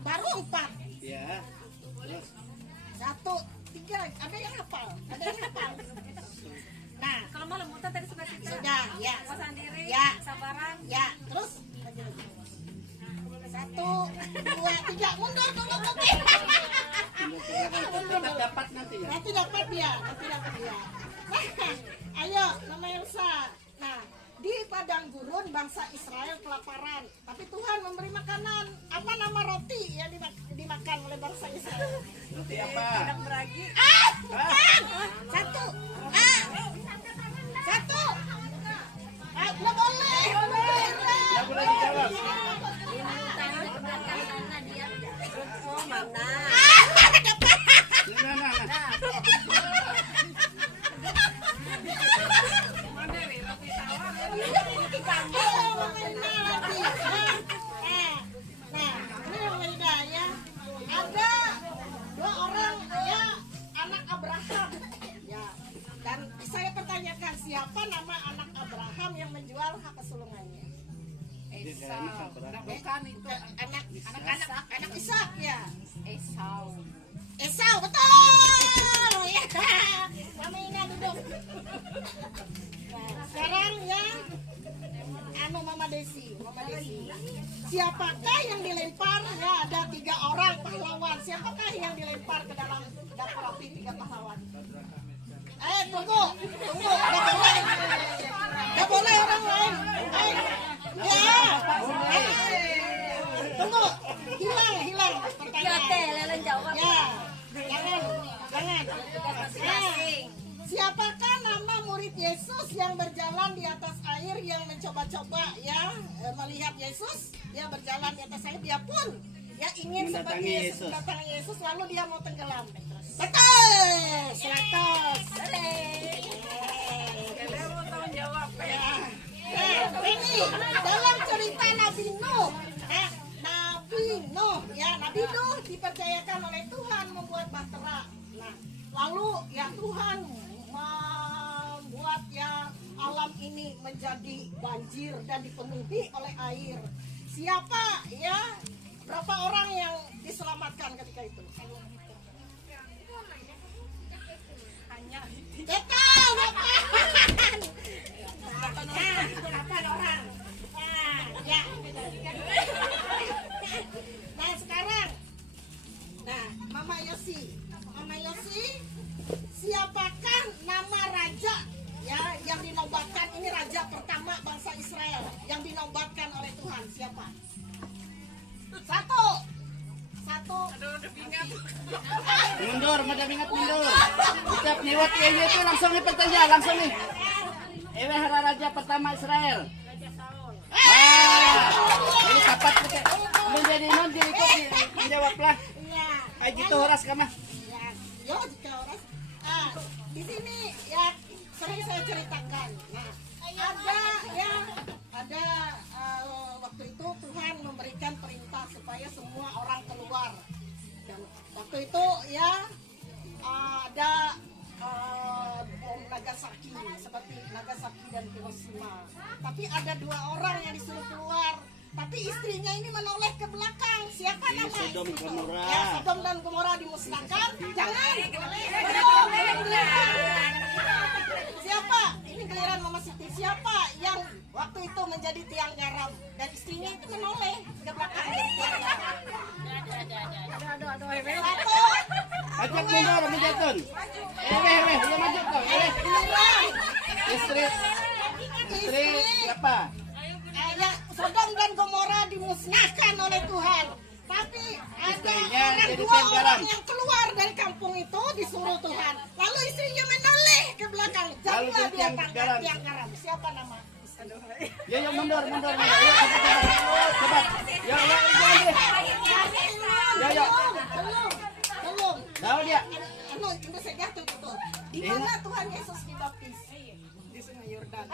Baru 4. Ya. Terus 1, 3. Ada yang hafal. Nah, Kalau mau lembutan tadi sukacita. sudah. Ya. Penguasaan diri, Ya. kesabaran. Ya, terus 1, 2, 3. Mundur dulu nanti. tetap dapat nanti ya. Nanti dapat dia. Nah, ayo, Mama Elsa. Nah, di padang gurun bangsa Israel kelaparan, tapi Tuhan memberi makanan. Apa nama roti yang dimakan oleh bangsa Israel? Roti apa? Tidak beragi. Bukan. Satu. Satu. Nggak boleh. Nggak boleh dijawab. Oh, mana? Nah. Nah, ini yang beda ya. Ada 2 orang ya, anak Abraham. Ya. Dan saya pertanyakan siapa nama anak Abraham yang menjual hak kesulungannya? Esau. Bukan itu. Anak Ishak ya. Esau. Esau, betul. Ya. Mama Ina duduk. Nah, sekarang ya, Mama Desi. Siapakah yang dilempar? Ya, ada 3 orang pahlawan. Siapakah yang dilempar ke dalam dapur api 3 pahlawan? Tunggu. Gak boleh orang lain. Ya. Tunggu. Hilang pertanyaan. Lelen jawab. Ya, jangan. Masing-masing. Siapakah nama murid Yesus yang berjalan di atas air yang mencoba-coba ya melihat Yesus, dia berjalan di atas air, dia pun ya ingin seperti Yesus mendatangi Yesus, lalu dia mau tenggelam. Betul, 100. Mau tahu jawab. Ini dalam cerita Nabi Nuh. Nabi Nuh dipercayakan oleh Tuhan membuat bahtera. Nah, lalu ya Tuhan membuat ya alam ini menjadi banjir dan dipenuhi oleh air. Siapa ya? Berapa orang yang diselamatkan ketika itu? Hanya Betul, 8 orang. Ya. Nah, sekarang. Nah, Mama Yosi, siapakah nama raja ya yang dinobatkan? Ini raja pertama bangsa Israel yang dinobatkan oleh Tuhan. Siapa? Satu. Mundur, madam ingat mundur. Ucap niwat kayaknya itu langsung nih pertanyaan, langsung nih. Ewe hara raja pertama Israel. Ini kapat kita. Menjadi non jadi kok dijawablah. Iya. Ayo gitu horas kamah. Ya, yo jika orang. Di sini ya sering saya ceritakan. Nah, ada waktu itu Tuhan memberikan perintah supaya semua orang keluar. Dan waktu itu ya ada bom Nagasaki seperti Nagasaki dan Hiroshima. Tapi ada 2 orang yang disuruh keluar. Tapi istrinya ini menoleh ke belakang. Siapa nama Sodom Gomora. Ya, Sodom dan Gomora dimusnahkan. Jangan. Siapa? Ini giliran Mama Siti. Siapa yang waktu itu menjadi tiang garam dan istrinya itu menoleh ke belakang jadi tiang garam? Satu. Ajak mundur, menjatun. Ewe, dia maju kau. Istri siapa? Ya, Sodom dan Gomora dimusnahkan oleh Tuhan. Tapi ada Istrinya orang jadi 2 tiang garam. orang yang keluar dari kampung itu disuruh Tuhan. Lalu istrinya menoleh ke belakang. Lalu Jadilah jadi dia tiang pangkat garam. tiang garam. Siapa nama? Yo mundur. Yo cepat. Yo jangan deh. Yo. Belum. Tahu dia. Anu saya jatuh itu. Di mana Tuhan Yesus dibaptis? di Sungai Yordan.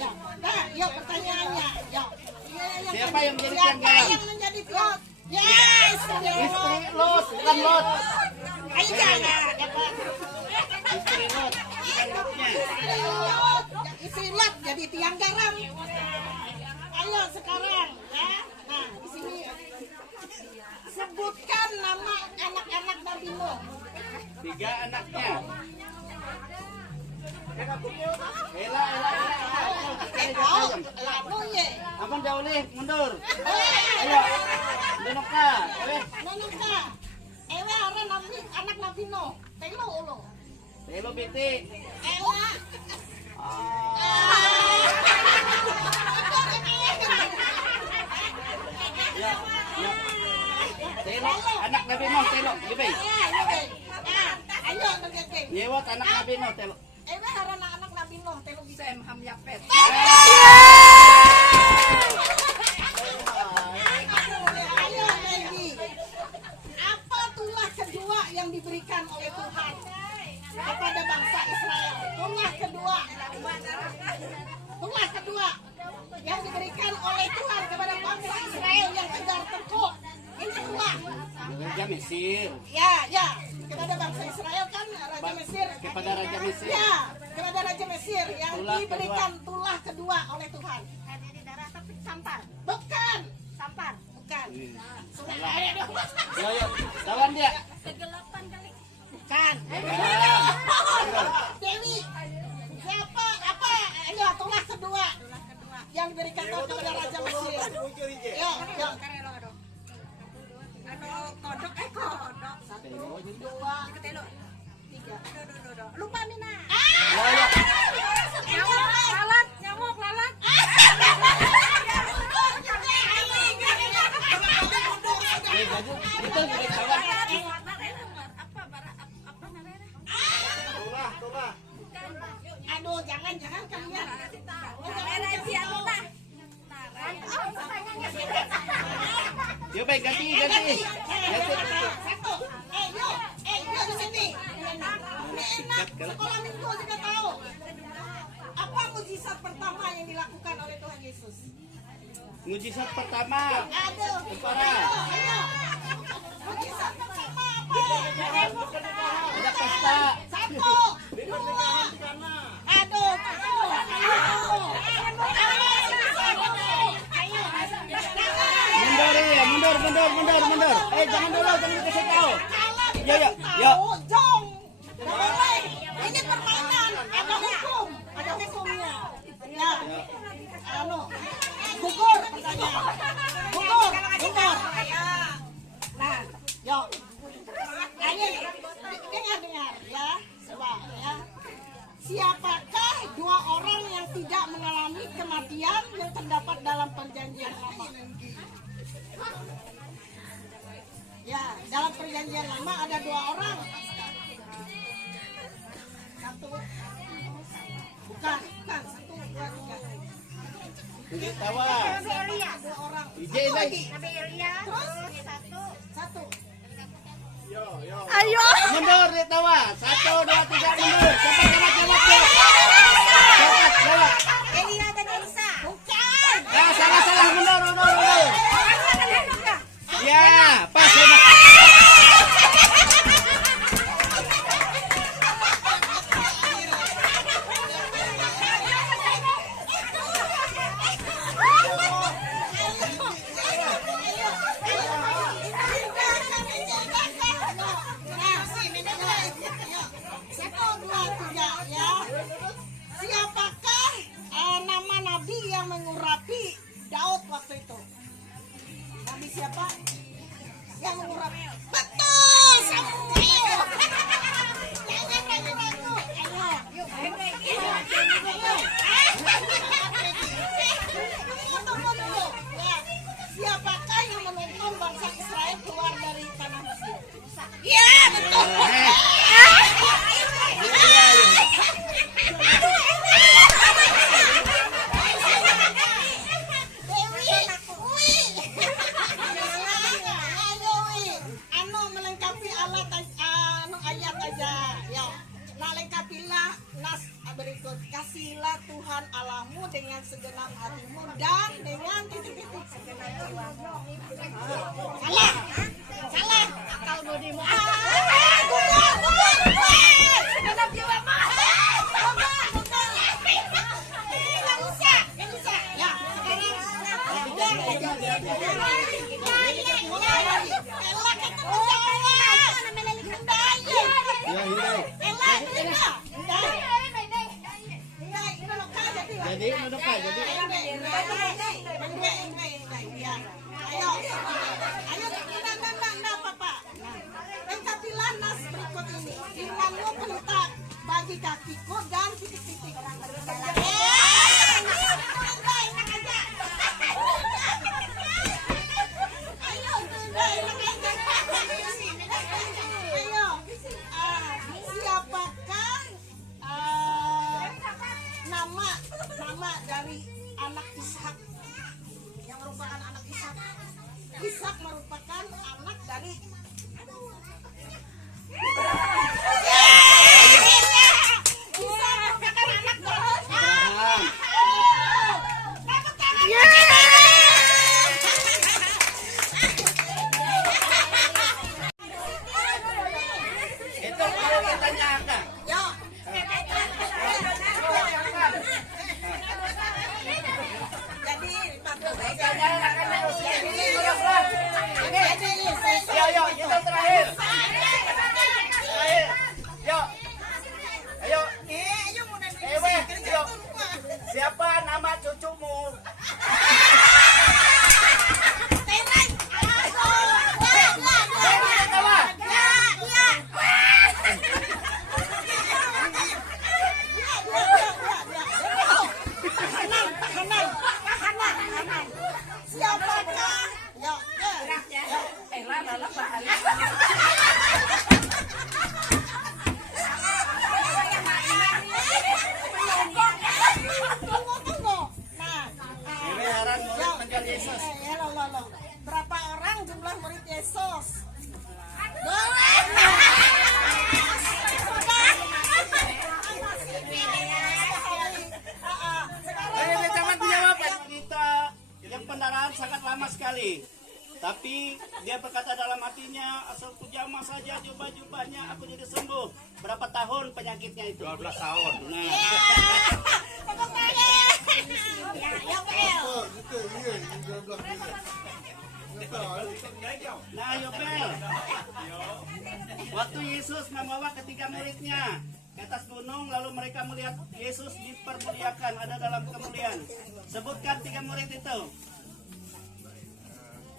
Ya, nah, ya pertanyaannya. Ya, silat jadi tiang garam. Ayo sekarang ya. Nah, di sini sebutkan nama anak-anak Nabi Nuh. 3 anaknya. Ela. Lalu ye. Abang jauh nih, mundur. Ayo. Nunuk ka. Nonokna. Ewa ara nabi anak Nabi Nuh. Telo ulo. Telo biti. Ewa. Ya. Telo anak Nabi Nuh, telo. Gibay. Ayo nagagay. Yewat anak Nabi Nuh, telo. Ewa ara anak Nabi Nuh. Telo bisa. Sem Ham Yapet. Ayo baby. Apa tulah kedua yang diberikan oleh Tuhan kepada bangsa Israel? Tulah kedua yang diberikan oleh Tuhan kepada bangsa Israel yang kejar tekuk. Ini tulah. Raja Mesir. Ya. Kepada bangsa Israel kan Raja Mesir. Kepada Raja Mesir. Ya, kepada Raja Mesir yang Tulah diberikan tulah kedua oleh Tuhan. Di darah tapi sampar. Bukan. Sampar. Bukan. Sudah Yo, lawan dia. Kegelapan kali. Bukan. Dewi. Siapa? Apa? Ayo tulah kedua yang diberikan Tuhan kepada Raja Mesir. Yo. Kodok kodok. 1, 2, 3. Lupa Mina. Nyamuk lalat. Itu Tulah. Aduh, jangan kalian. Yo, baik ganti. Satu. Yo di sini. Ini enak. Sekolah minggu juga tahu. Apa mujizat pertama yang dilakukan oleh Tuhan Yesus? Mujizat pertama. Aduh. Para. Ayo. Mujizat pertama apa? Ada pesta. 1, 2. Aduh. Mundur. Jangan dulu, jangan dikasih tahu. Yo. Jong. Nggak boleh. Ini permainan. Ada hukum. Ada hukumnya. Ya. Gugur pertanyaan. Gugur. Nah, yo. Ayo, dengar ya. Coba ya. Siapakah 2 orang yang tidak mengalami kematian yang terdapat dalam perjanjian lama? Ya, dalam perjanjian lama ada 2 orang. 1. Bukan. 1, 2, 3. Hindi tawa. 2 orang. Ije lagi. Satu. Mundur di tawa. 1, 2, 3 mundur. Cepat. Jawab. Elia dan Elisa. Bukan. Salah mundur. Ya, pas. Siapakah nama nabi yang mengurapi Daud waktu itu? Nabi siapa? Yang mengurapi. Betul, Samuel. Jangan ragu-ragu. Tunggu dulu. Ya. Siapakah yang menuntun bangsa Israel keluar dari tanah Mesir? Ya, betul. Berikut, kasihlah Tuhan Allahmu dengan segenap hatimu dan dengan titik-titik segenap jiwamu. Salah. Akal budimu. Segenap jiwamu. Letak bagi kakiku dan titik-titik orang berjalan. Ayo, siapakah nama dari anak Ishak yang merupakan anak Ishak? Ishak merupakan anak dari Itu kalau kita nyangka. Yo. Jadi Yo, itu terakhir. Terakhir. Yo. Ayo. Yo. Siapa nama cucumu? Siapakah? Yo. Tunggu. Nah, Ini heran murid menjadi Yesus. lo. Berapa orang jumlah murid Yesus? Ini jangan dijawab. Kita yang pendarahan sangat lama sekali. Tapi dia berkata dalam hatinya, asal ku jamah saja jubah-jubahnya, aku jadi sembuh. Berapa tahun penyakitnya itu? 12 tahun. Nah, nah Yopel. Waktu Yesus membawa ketiga muridnya ke atas gunung, lalu mereka melihat Yesus dipermuliakan, ada dalam kemuliaan. Sebutkan 3 murid itu.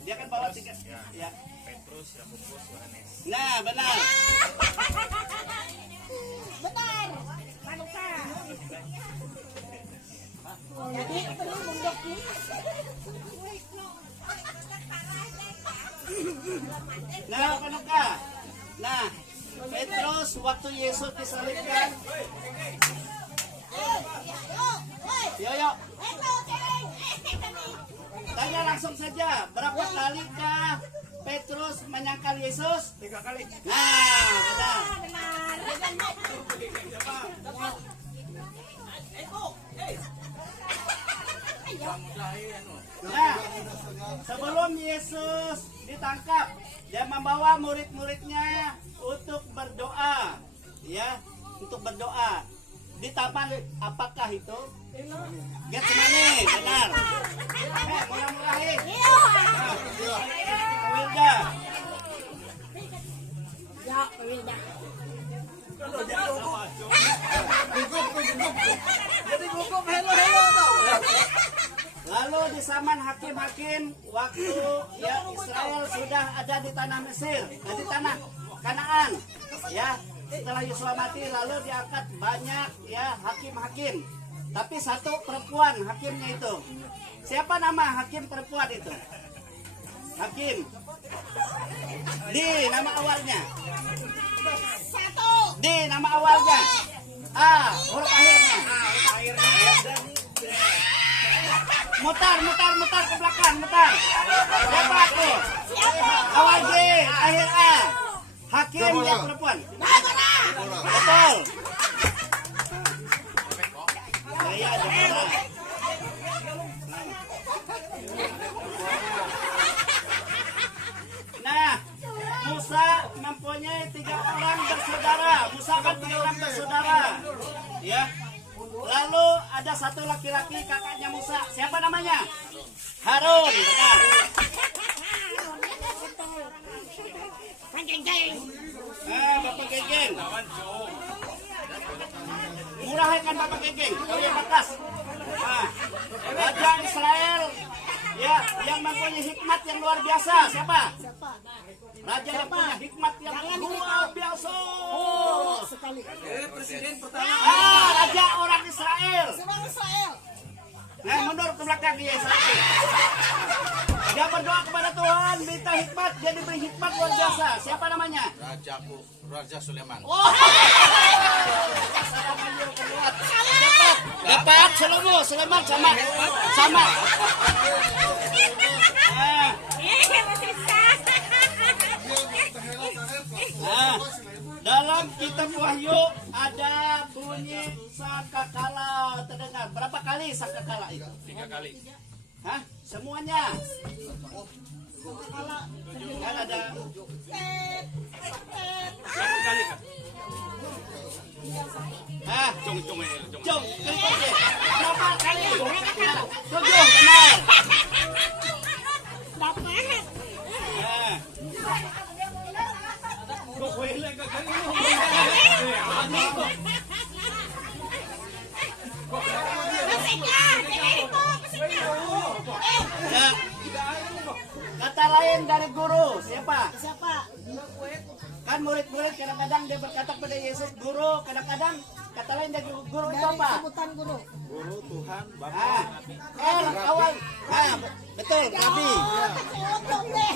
Dia kan bawa 3. Ya. Petrus, Yakobus, Yohanes. Nah, benar. Benar. Jadi perlu mundur nih. Nah, Panuka. Nah, Petrus waktu Yesus disalibkan. Yo. Tanya langsung saja, berapa kalikah Petrus menyangkal Yesus? 3 kali. Nah, benar. Nah, sebelum Yesus ditangkap, dia membawa murid-muridnya untuk berdoa, ya, untuk berdoa di taman. Apakah itu? Getsemani, benar. Murah-murahin. Wilda. Lalu di zaman hakim-hakim, waktu ya Israel sudah ada di tanah Mesir, di tanah Kanaan, ya. Setelah Yosua mati, lalu diangkat banyak ya hakim-hakim. Tapi satu perempuan hakimnya itu. Siapa nama hakim perempuan itu? Hakim. Di nama awalnya. Di nama awalnya. Huruf akhirnya. Mutar ke belakang, mutar. Siapa aku? Awal D, akhir A. Hakim yang perempuan. Betul. Saya Deborah. Nah, Musa mempunyai 3 orang bersaudara. Musa kan 3 orang bersaudara. Ya. Lalu ada satu laki-laki kakaknya Musa. Siapa namanya? Harun. Benar. Bapak Gengeng. Murahkan Bapak Gengeng. Kau yang bakas. Raja Israel. Ya, yang mempunyai hikmat yang luar biasa. Siapa? Raja yang punya hikmat yang luar biasa. kali. Presiden pertama. Raja orang Israel. Orang Israel. Nah, mundur ke belakang ya Israel. Dia berdoa kepada Tuhan, minta hikmat, dia diberi hikmat luar biasa. Siapa namanya? Raja Sulaiman. Dapat Sulaiman sama. Nah, dalam kitab Wahyu ada bunyi sangkakala terdengar. Berapa kali sangkakala itu? 3 kali. Hah? Semuanya? Kan ada Jom, berapa kali? 7, benar. Ya. Kata lain dari guru, siapa? Kan murid-murid kadang-kadang dia berkata pada Yesus guru, kadang-kadang kata lain dari guru itu apa? Sebutan guru. Guru Tuhan Bapa. Awal. Betul, Nabi. Untung deh.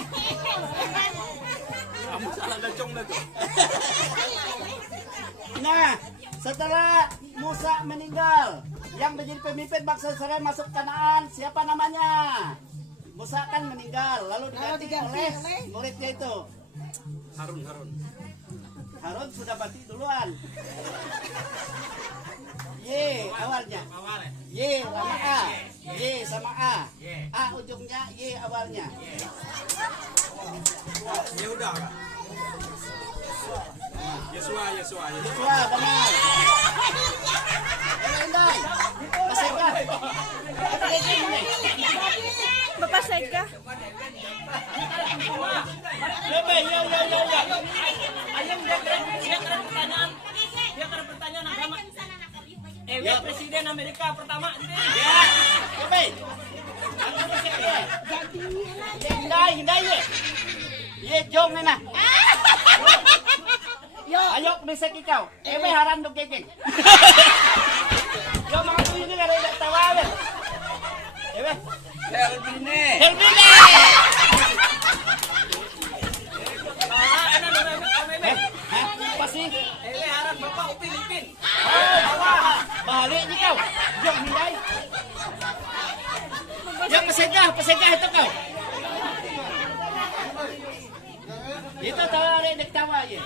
Kamu salah gacong dah tuh. Nah, setelah Musa meninggal, yang menjadi pemimpin bangsa Israel masuk Kanaan, siapa namanya? Musa kan meninggal, lalu diganti oleh muridnya itu. Harun. Harun sudah mati duluan. Y awalnya. Y sama A. Y sama A. A ujungnya, Y awalnya. Ya udah. Yesua. Yesua benar. Indah. Pasega. Bapak Sega. Bebe, yo. Ayam dia keren pertanyaan. Dia keren pertanyaan agama. Presiden Amerika pertama. Ya. Bebe. Indah ye. Ye jong na. Yo, ayo bisa kikau. Ebe haran do kekeng. Yo mga tuyo ni kare tawawen. Ebe. Helbine. Pasti. Harap Bapak upin-upin. Balik ni kau. Jom hindai. Yang pesegah itu kau. Itu tawa dek tawa ye.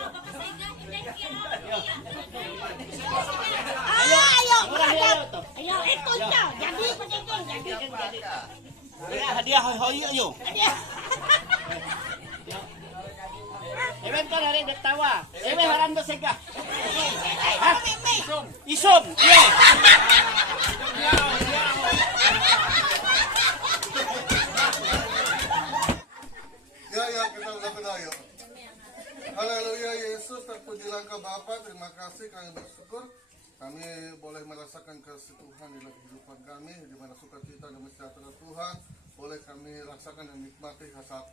Ayo ikut kau. Jadi penting. Hadiah hoi ayo. Ewen kan hari dek tawa. Ewen haran pesegah. Isum. Iya. Ya, kita udah kenal yuk. Haleluya Yesus, terpujilah Engkau Bapa. Terima kasih, kami bersyukur kami boleh merasakan kasih Tuhan dalam kehidupan kami, di mana sukacita dan sejahtera Tuhan boleh kami rasakan dan nikmati saat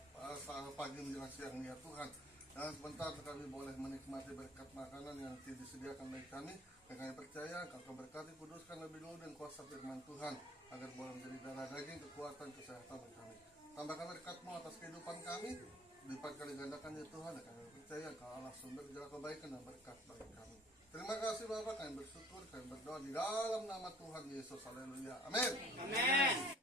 pagi menjelang siang ya Tuhan. Dan sebentar kami boleh menikmati berkat makanan yang disediakan oleh kami. Dan kami percaya Engkau berkati, kuduskan lebih dulu dan kuasa firman Tuhan agar boleh menjadi darah daging, kekuatan, kesehatan bagi kami. Tambahkan berkat-Mu atas kehidupan kami, lipat kali gandakan ya Tuhan, dan kami percaya Engkau Allah sumber segala kebaikan dan berkat bagi kami. Terima kasih Bapak, kami bersyukur, kami berdoa di dalam nama Tuhan Yesus. Haleluya. Amin.